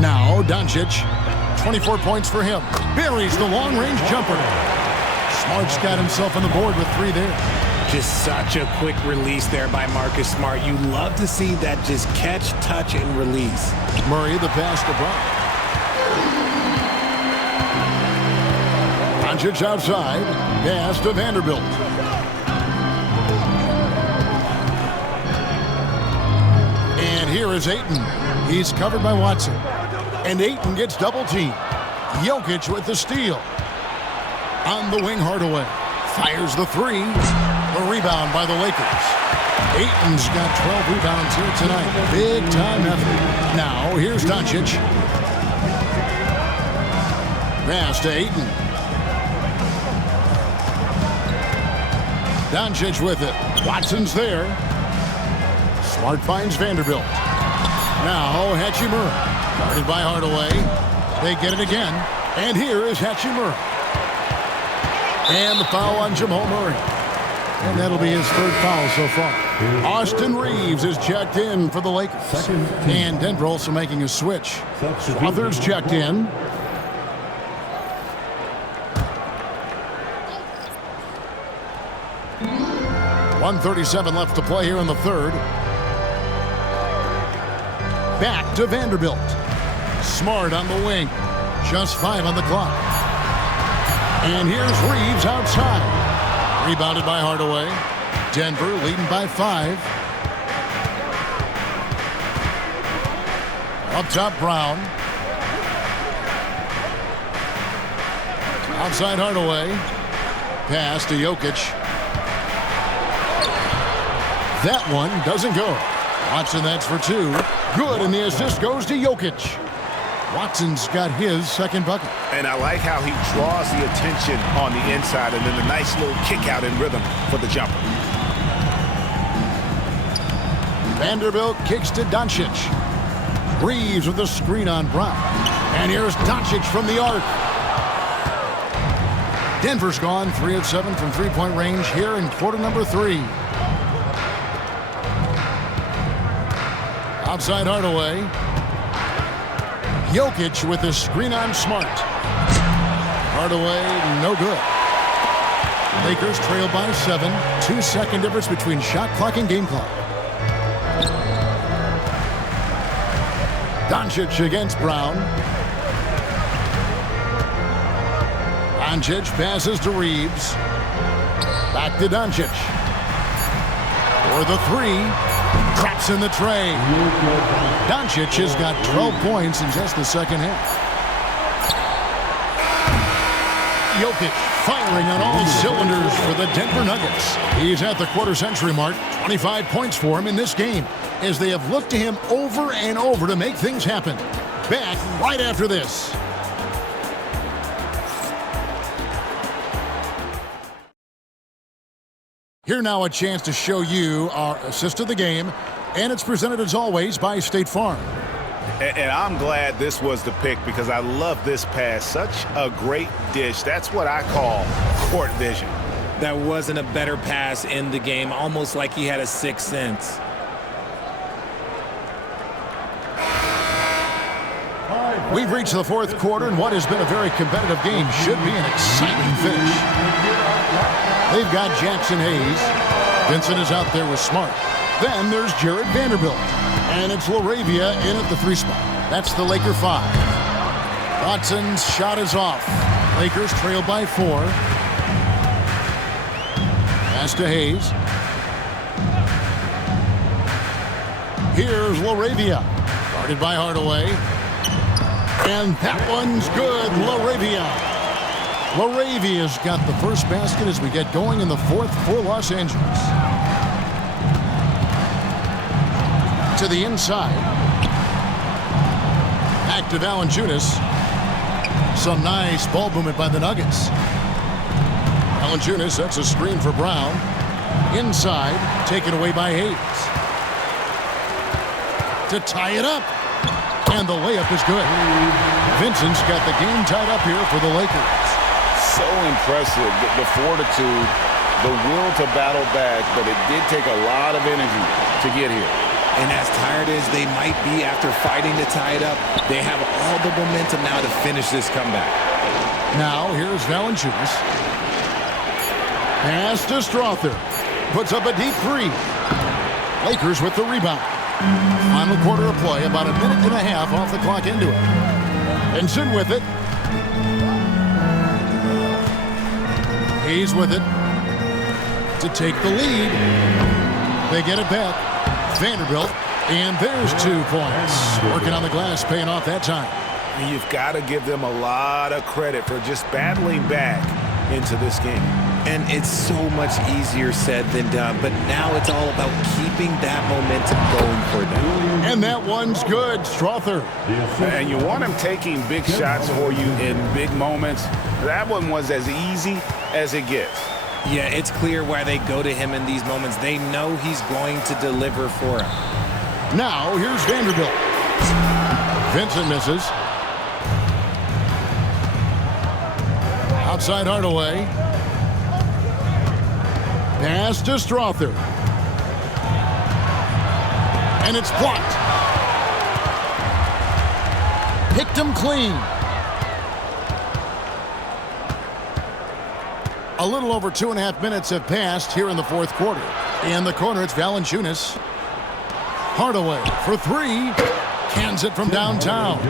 Now Doncic, 24 points for him. Buries the long-range jumper. Smart's got himself on the board with 3 there. Just such a quick release there by Marcus Smart. You love to see that just catch, touch, and release. Murray, the pass to Brown. Doncic outside. Pass to Vanderbilt. is Ayton. He's covered by Watson. And Ayton gets double-teamed. Jokic with the steal. On the wing, Hardaway. Fires the three. A rebound by the Lakers. Ayton's got 12 rebounds here tonight. Big-time effort. Now, here's Doncic. Pass to Ayton. Doncic with it. Watson's there. Smart finds Vanderbilt. Now, Hachimura. Guarded by Hardaway. They get it again. And here is Hachimura. And the foul on Jamal Murray. And that'll be his third foul so far. Austin Reeves is checked in for the Lakers. And Denver also making a switch. Others checked in. .137 left to play here in the third. Back to Vanderbilt. Smart on the wing. Just 5 on the clock. And here's Reeves outside. Rebounded by Hardaway. Denver leading by 5. Up top, Brown. Outside Hardaway. Pass to Jokic. That one doesn't go. Watson, that's for 2. Good, and the assist goes to Jokic. Watson's got his second bucket. And I like how he draws the attention on the inside and then a nice little kick out in rhythm for the jumper. Vanderbilt kicks to Doncic. Reeves with the screen on Brown. And here's Doncic from the arc. Denver's gone 3 of 7 from three-point range here in quarter number 3. Outside Hardaway. Jokic with the screen on Smart. Hardaway, no good. Lakers trail by 7. 2-second difference between shot clock and game clock. Doncic against Brown. Doncic passes to Reeves. Back to Doncic. For the 3. Traps in the tray. Doncic has got 12 points in just the second half. Jokic firing on all cylinders for the Denver Nuggets. He's at the quarter-century mark. 25 points for him in this game as they have looked to him over and over to make things happen. Back right after this. Here now a chance to show you our assist of the game, and it's presented as always by State Farm. And I'm glad this was the pick because I love this pass. Such a great dish. That's what I call court vision. That wasn't a better pass in the game, almost like he had a sixth sense. We've reached the fourth quarter, and what has been a very competitive game should be an exciting finish. They've got Jackson Hayes. Vincent is out there with Smart. Then there's Jared Vanderbilt. And it's LaRavia in at the 3 spot. That's the Laker 5. Watson's shot is off. Lakers trail by 4. Pass to Hayes. Here's LaRavia. Guarded by Hardaway. And that one's good. LaRavia. LaRavia's got the first basket as we get going in the fourth for Los Angeles. To the inside. Back to Valanciunas. Some nice ball movement by the Nuggets. Valanciunas sets a screen for Brown. Inside, taken away by Hayes. To tie it up. And the layup is good. Vincent's got the game tied up here for the Lakers. So impressive, the fortitude, the will to battle back, but it did take a lot of energy to get here. And as tired as they might be after fighting to tie it up, they have all the momentum now to finish this comeback. Now here's Valanciunas. Pass to Strother. Puts up a deep 3. Lakers with the rebound. Final quarter of play, about a minute and a half off the clock into it. Vincent with it. Hayes with it to take the lead. They get it back. Vanderbilt And there's 2 points. Working on the glass, paying off that time. You've got to give them a lot of credit for just battling back into this game. And it's so much easier said than done, but now it's all about keeping that momentum going for them. And that one's good. Strother. And you want him taking big shots for you in big moments. That one was as easy as it gets. Yeah, it's clear why they go to him in these moments. They know he's going to deliver for them. Now, here's Vanderbilt. Vincent misses. Outside Hardaway. Pass to Strother. And it's blocked. Picked him clean. A little over 2.5 minutes have passed here in the fourth quarter. In the corner, it's Valanciunas. Hardaway for 3. Cans it from downtown.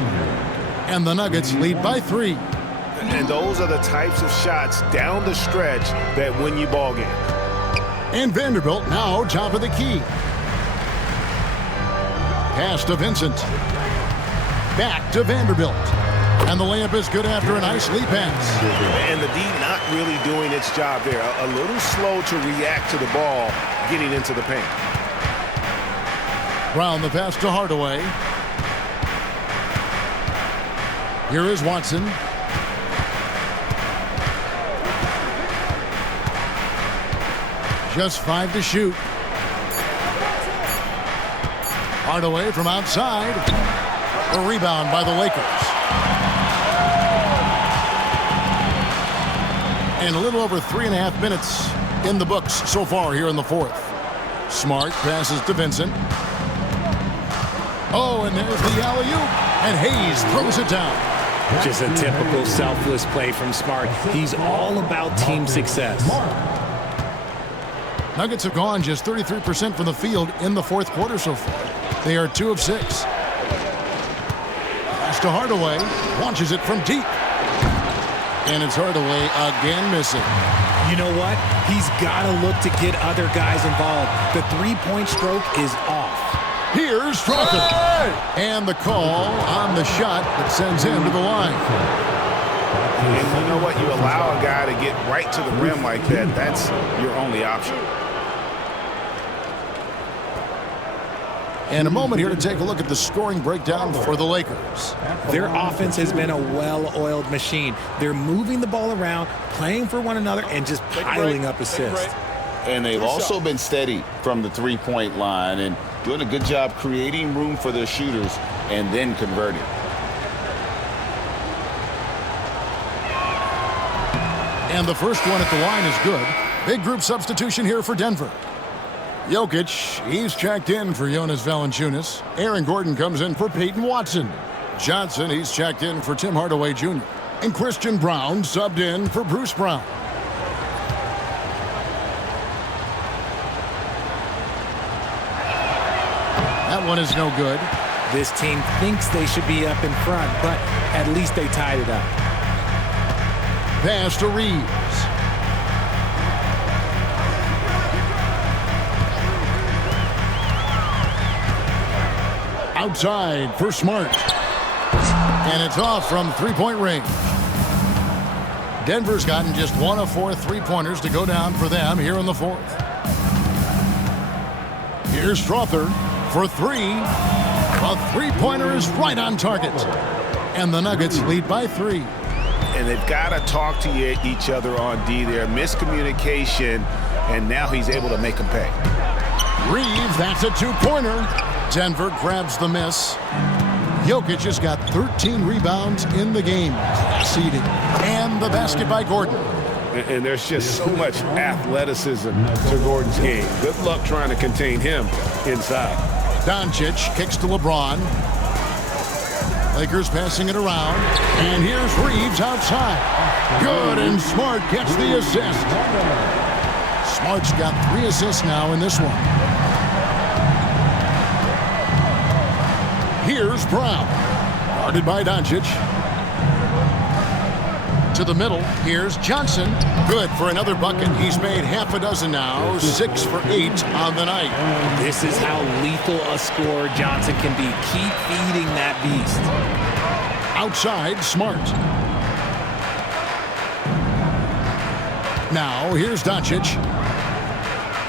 And the Nuggets lead by 3. And those are the types of shots down the stretch that win you ball games. And Vanderbilt now top of the key. Pass to Vincent. Back to Vanderbilt. And the layup is good after a nice lead pass. And the D not really doing its job there. A little slow to react to the ball getting into the paint. Brown the pass to Hardaway. Here is Watson. Just 5 to shoot. Hardaway from outside. A rebound by the Lakers. And a little over 3.5 minutes in the books so far here in the fourth. Smart passes to Vincent. Oh, and there's the alley-oop. And Hayes throws it down. Just a typical selfless play from Smart. He's all about team success. Nuggets have gone just 33% from the field in the fourth quarter so far. They are 2 of 6. Pass to Hardaway. Launches it from deep. And it's Hardaway again missing. You know what? He's got to look to get other guys involved. The three-point stroke is off. Here's Strother. And the call on the shot that sends him to the line. And you know what? You allow a guy to get right to the rim like that. That's your only option. And a moment here to take a look at the scoring breakdown for the Lakers. Their offense has been a well-oiled machine. They're moving the ball around, playing for one another, and just piling up assists. And they've also been steady from the three-point line and doing a good job creating room for their shooters and then converting. And the first one at the line is good. Big group substitution here for Denver. Jokic, he's checked in for Jonas Valanciunas. Aaron Gordon comes in for Peyton Watson. Johnson, he's checked in for Tim Hardaway Jr. And Christian Brown subbed in for Bruce Brown. That one is no good. This team thinks they should be up in front, but at least they tied it up. Pass to Reeves. Outside for Smart. And it's off from three-point range. Denver's gotten just 1 of 4 three-pointers to go down for them here in the fourth. Here's Strother for 3. A three-pointer is right on target. And the Nuggets lead by 3. And they've got to talk to each other on D there. Miscommunication, and now he's able to make them pay. Reeves, that's a two-pointer. Denver grabs the miss. Jokic has got 13 rebounds in the game. Class eating. And the basket by Gordon. And there's just so much athleticism to Gordon's game. Good luck trying to contain him inside. Doncic kicks to LeBron. Lakers passing it around. And here's Reeves outside. Good, and Smart gets the assist. Smart's got 3 assists now in this one. Here's Brown. Guarded by Doncic. To the middle, here's Johnson. Good for another bucket. He's made half a dozen now, 6 for 8 on the night. This is how lethal a scorer Johnson can be. Keep feeding that beast. Outside, Smart. Now, here's Doncic.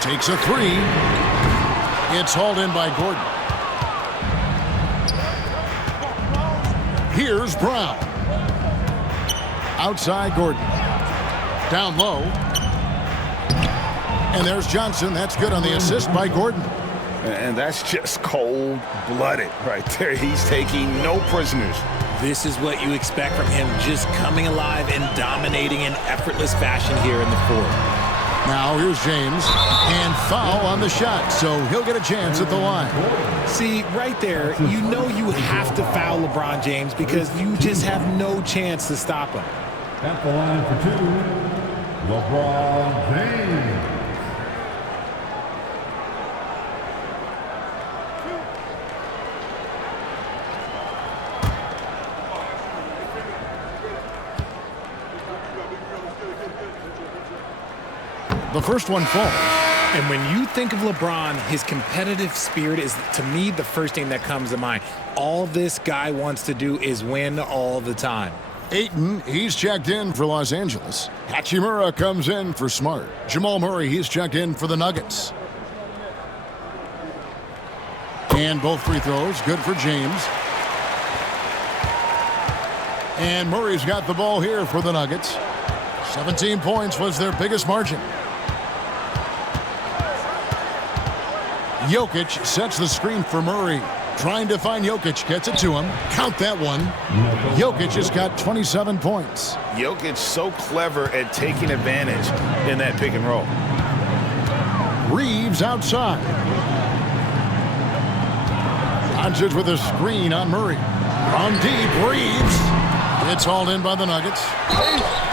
Takes a three. It's hauled in by Gordon. Here's Brown. Outside, Gordon. Down low. And there's Johnson. That's good on the assist by Gordon. And that's just cold-blooded right there. He's taking no prisoners. This is what you expect from him, just coming alive and dominating in effortless fashion here in the fourth. Now here's James, and foul on the shot, so he'll get a chance at the line. See, right there, you know you have to foul LeBron James because you just have no chance to stop him. At the line for 2, LeBron James. The first one falls. And when you think of LeBron, his competitive spirit is, to me, the first thing that comes to mind. All this guy wants to do is win all the time. Ayton, he's checked in for Los Angeles. Hachimura comes in for Smart. Jamal Murray, he's checked in for the Nuggets. And both free throws, good for James. And Murray's got the ball here for the Nuggets. 17 points was their biggest margin. Jokic sets the screen for Murray. Trying to find Jokic, gets it to him. Count that one. Jokic has got 27 points. Jokic so clever at taking advantage in that pick and roll. Reeves outside. Doncic with a screen on Murray. From deep, Reeves. It's hauled in by the Nuggets.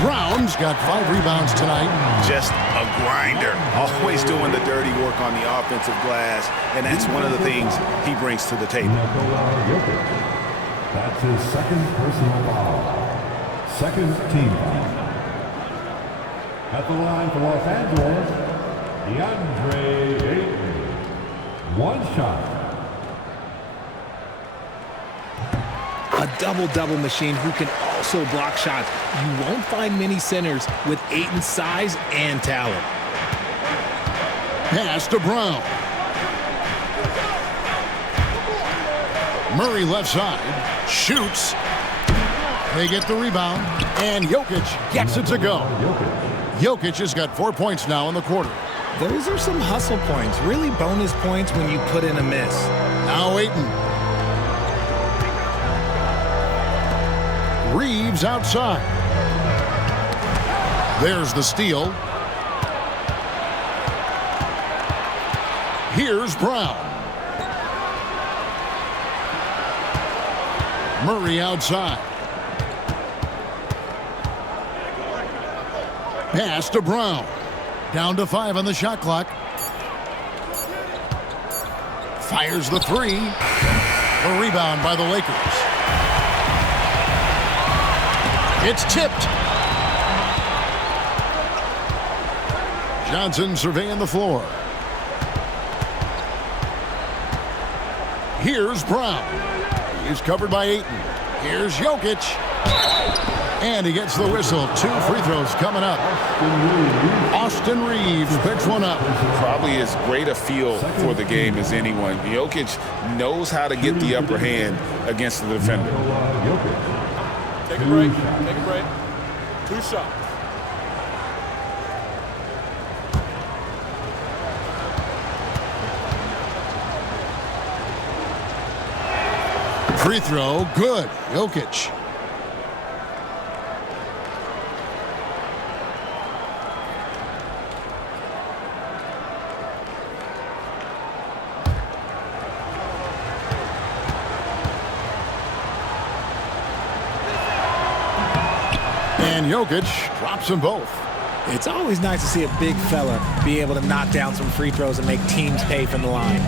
Brown's got 5 rebounds tonight. Just a grinder. Always doing the dirty work on the offensive glass, and that's one of the things he brings to the table. That's his second personal foul. Second team foul. At the line for Los Angeles, DeAndre Ayton. 1 shot. A double-double machine who can also block shots. You won't find many centers with Ayton's size and talent. Pass to Brown. Murray left side. Shoots. They get the rebound. And Jokic gets it to go. Jokic has got 4 points now in the quarter. Those are some hustle points. Really bonus points when you put in a miss. Now Ayton. Reeves outside. There's the steal. Here's Brown. Murray outside. Pass to Brown. Down to 5 on the shot clock. Fires the 3. A rebound by the Lakers. It's tipped. Johnson surveying the floor. Here's Brown. He's covered by Ayton. Here's Jokic. And he gets the whistle. 2 free throws coming up. Austin Reeves picks one up. Probably as great a feel for the game as anyone. Jokic knows how to get the upper hand against the defender. Take a break. Take a break. 2 shots. Free throw, good. Jokic. And Jokic drops them both. It's always nice to see a big fella be able to knock down some free throws and make teams pay from the line.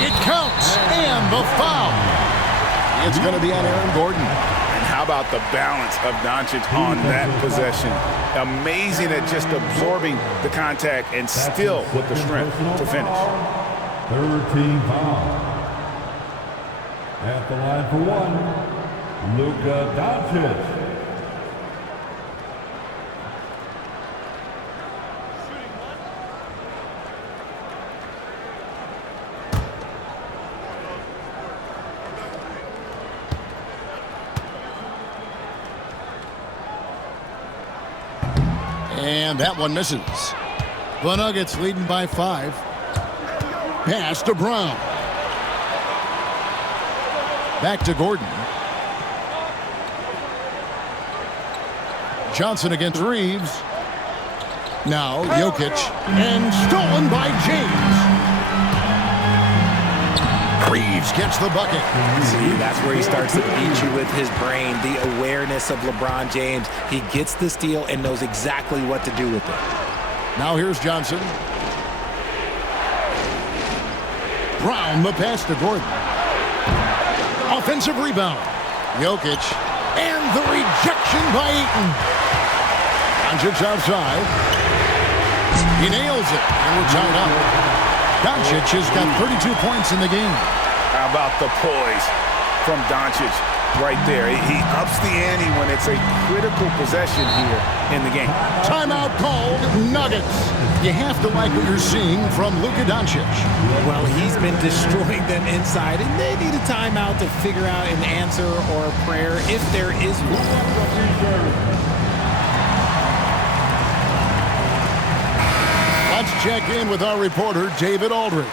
It counts, and the foul. It's going to be on Aaron Gordon. And how about the balance of Doncic on that possession? Amazing at just absorbing the contact and still with the strength to finish. Third team foul. At the line for one, Luka Doncic. And that one misses. The Nuggets leading by 5. Pass to Brown. Back to Gordon. Johnson against Reeves. Now Jokic. And stolen by James. Reeves gets the bucket. See, that's where he starts to beat you with his brain, the awareness of LeBron James. He gets the steal and knows exactly what to do with it. Now here's Johnson. Brown, the pass to Gordon. Offensive rebound. Jokic. And the rejection by Ayton. Doncic outside. He nails it. And we're tied up. Doncic has got 32 points in the game. How about the poise from Doncic right there? He ups the ante when it's a critical possession here in the game. Timeout called, Nuggets. You have to like what you're seeing from Luka Doncic. Well, he's been destroying them inside, and they need a timeout to figure out an answer or a prayer if there is one. Let's check in with our reporter, David Aldridge.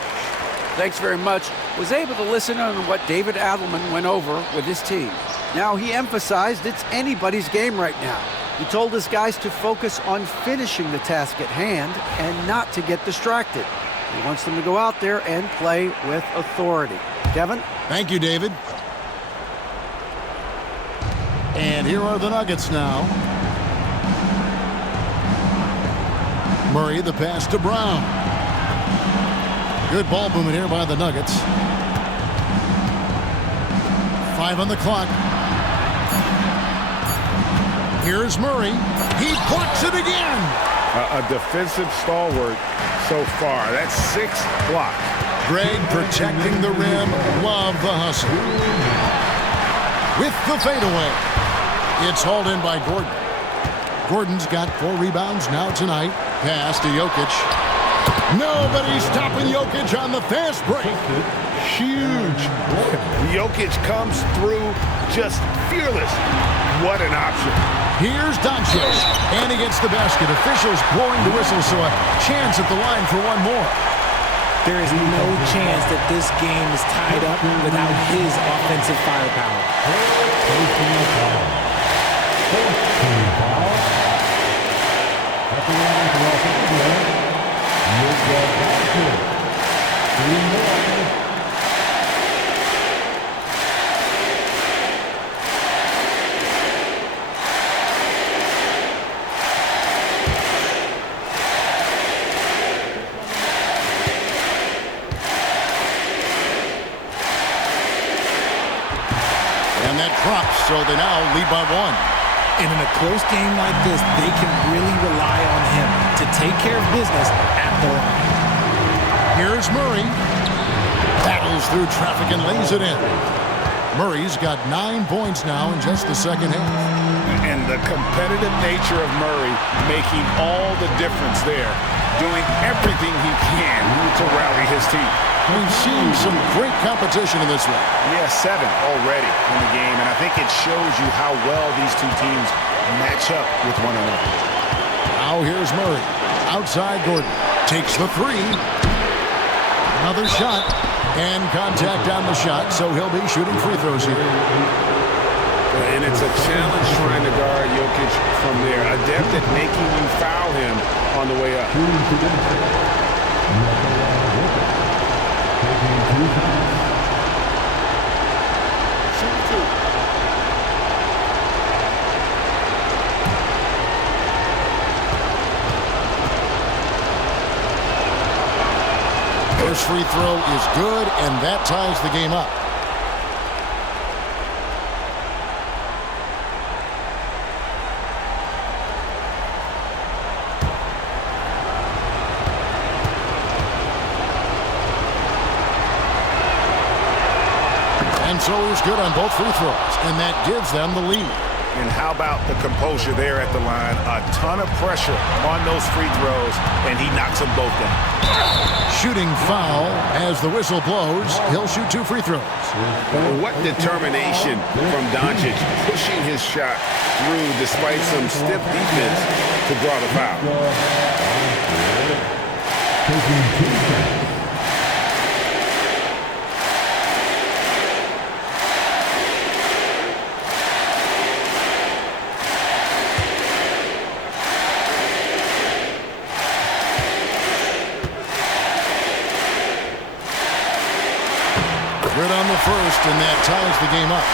Thanks very much. Was able to listen on what David Adelman went over with his team. Now, he emphasized it's anybody's game right now. He told his guys to focus on finishing the task at hand and not to get distracted. He wants them to go out there and play with authority. Kevin? Thank you, David. And here are the Nuggets now. Murray, the pass to Brown. Good ball movement here by the Nuggets. 5 on the clock. Here's Murray. He blocks it again. A defensive stalwart so far. That's 6 blocks. Greg protecting the rim. Love the hustle. With the fadeaway. It's hauled in by Gordon. Gordon's got 4 rebounds now tonight. Pass to Jokic. Nobody's stopping Jokic on the fast break. Huge. Jokic comes through just fearless. What an option. Here's Doncic. And he gets the basket. Officials blowing the whistle, so a chance at the line for one more. There is no chance that this game is tied up without his offensive firepower. And that drops, so they now lead by 1. And in a close game like this, they can really rely on him to take care of business at the line. Here's Murray. Battles through traffic and lays it in. Murray's got 9 points now in just the second half. And the competitive nature of Murray making all the difference there, doing everything he can to rally his team. We've seen some great competition in this one. Yeah, 7 already in the game, and I think it shows you how well these two teams match up with one another. Now here's Murray. Outside Gordon. Takes the 3. Another shot. And contact on the shot, so he'll be shooting free throws here. And it's a challenge trying to guard Jokic from there. Adept at making you foul him on the way up. First free throw is good, and that ties the game up. And so he's good on both free throws, and that gives them the lead. And how about the composure there at the line? A ton of pressure on those free throws, and he knocks them both down. Shooting foul as the whistle blows. He'll shoot 2 free throws. What determination from Doncic, pushing his shot through despite some stiff defense to draw the foul. Good on the first, and that ties the game up.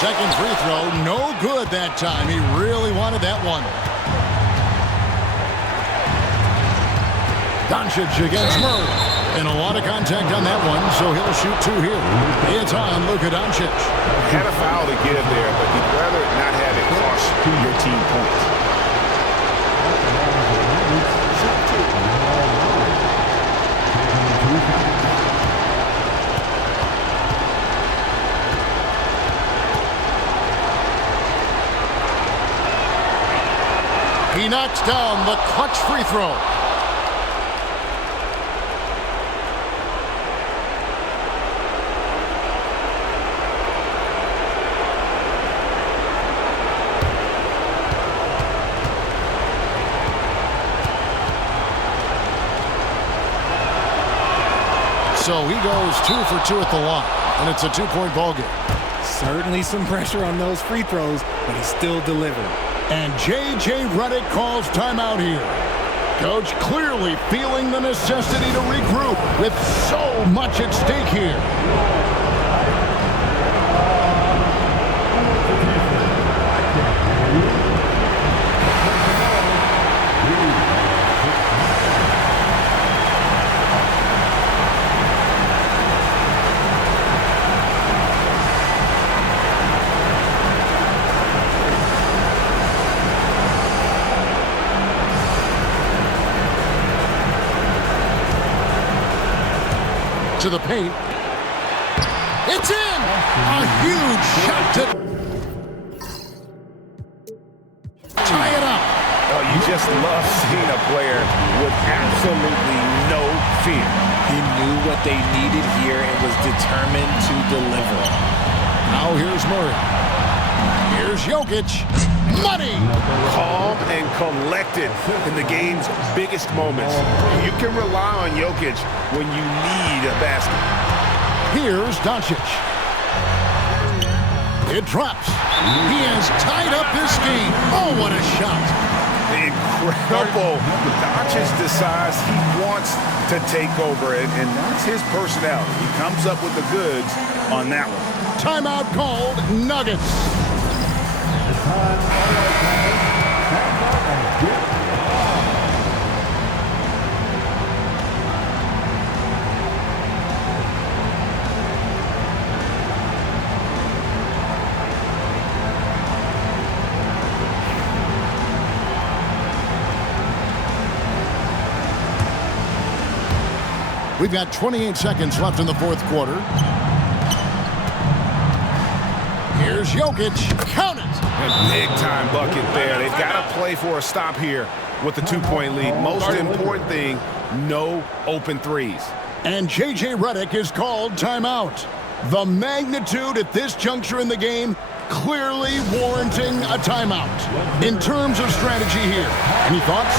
Second free throw, no good that time. He really wanted that one. Doncic against Murray. And a lot of contact on that one, so he'll shoot 2 here. It's on Luka Doncic. Had a foul to give there, but you'd rather not have it cost your team points. He knocks down the clutch free throw. So he goes 2 for 2 at the line, and it's a 2-point ball game. Certainly some pressure on those free throws, but he still delivered. And J.J. Redick calls timeout here. Coach clearly feeling the necessity to regroup with so much at stake here. To the paint. It's in! A huge shot to tie it up. Oh, you just love seeing a player with absolutely no fear. He knew what they needed here and was determined to deliver. Now here's Murray. Here's Jokic. Money! Calm and collected in the game's biggest moments. You can rely on Jokic when you need a basket. Here's Doncic. It drops. He has tied up this game. Oh, what a shot. Incredible. Doncic decides he wants to take over it, and that's his personality. He comes up with the goods on that one. Timeout called, Nuggets. We've got 28 seconds left in the fourth quarter. Here's Jokic. Count it. A big-time bucket there. They've got to play for a stop here with the 2-point lead. Most important thing, no open threes. And J.J. Redick is called timeout. The magnitude at this juncture in the game clearly warranting a timeout. In terms of strategy here, any thoughts?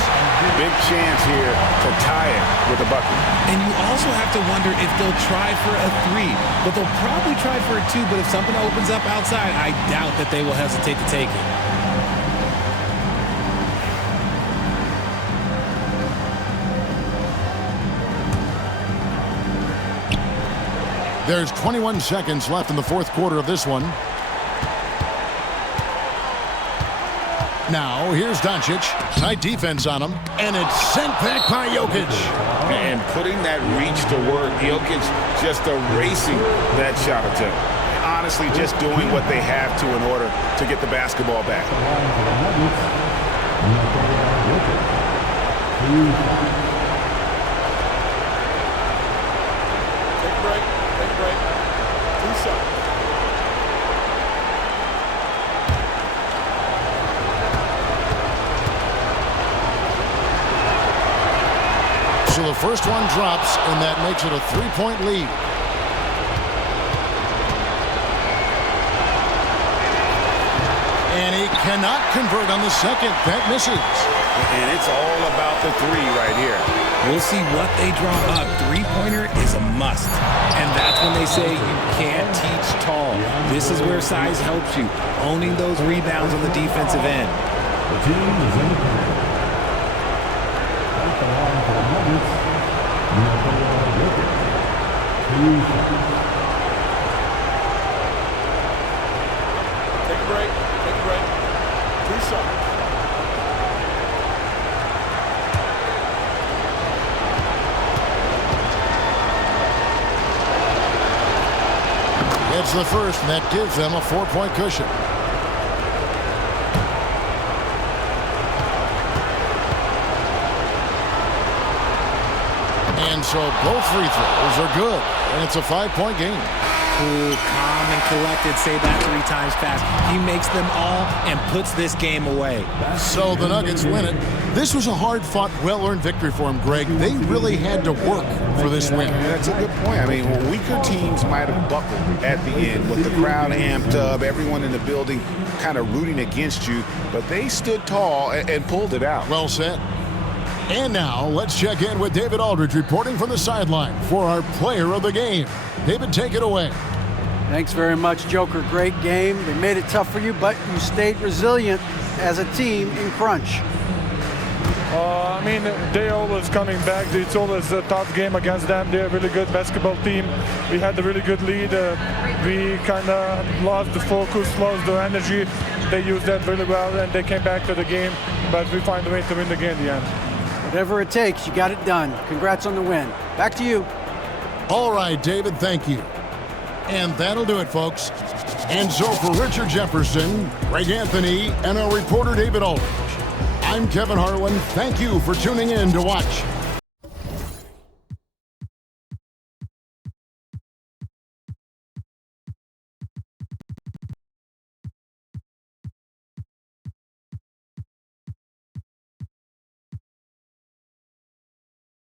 Big chance here to tie it with a bucket. And you also have to wonder if they'll try for a 3. But they'll probably try for a 2. But if something opens up outside, I doubt that they will hesitate to take it. There's 21 seconds left in the fourth quarter of this one. Now, here's Doncic. Tight defense on him. And it's sent back by Jokic. And putting that reach to work, Jokic just erasing that shot attempt. Honestly, just doing what they have to in order to get the basketball back. Take a break. Take a break. 2 shots. So the first one drops, and that makes it a 3-point lead. And he cannot convert on the second. That misses. And it's all about the three right here. We'll see what they draw up. Three-pointer is a must. And that's when they say you can't teach tall. This is where size helps you. Owning those rebounds on the defensive end. The team is in the clear. At the line for the Nuggets, Jokic. 2 shots. Take a break. Take a break. 2 shots. It's the first, and that gives them a 4-point cushion. And so both free throws are good, and it's a 5-point game. Cool, calm, and collected. Say that 3 times fast. He makes them all and puts this game away. So the Nuggets win it. This was a hard-fought, well-earned victory for them, Greg. They really had to work for this win. That's a good point. I mean, weaker teams might have buckled at the end with the crowd amped up, everyone in the building kind of rooting against you, but they stood tall and pulled it out. Well said. And now, let's check in with David Aldridge reporting from the sideline for our player of the game. David, take it away. Thanks very much, Joker. Great game. They made it tough for you, but you stayed resilient as a team in crunch. I mean, they always coming back. It's always a tough game against them. They're a really good basketball team. We had a really good lead. We kind of lost the focus, lost the energy. They used that really well, and they came back to the game. But we find a way to win the game in the end. Whatever it takes, you got it done. Congrats on the win. Back to you. All right, David, thank you. And that'll do it, folks. And so for Richard Jefferson, Greg Anthony, and our reporter David Aldridge, I'm Kevin Harlan. Thank you for tuning in to watch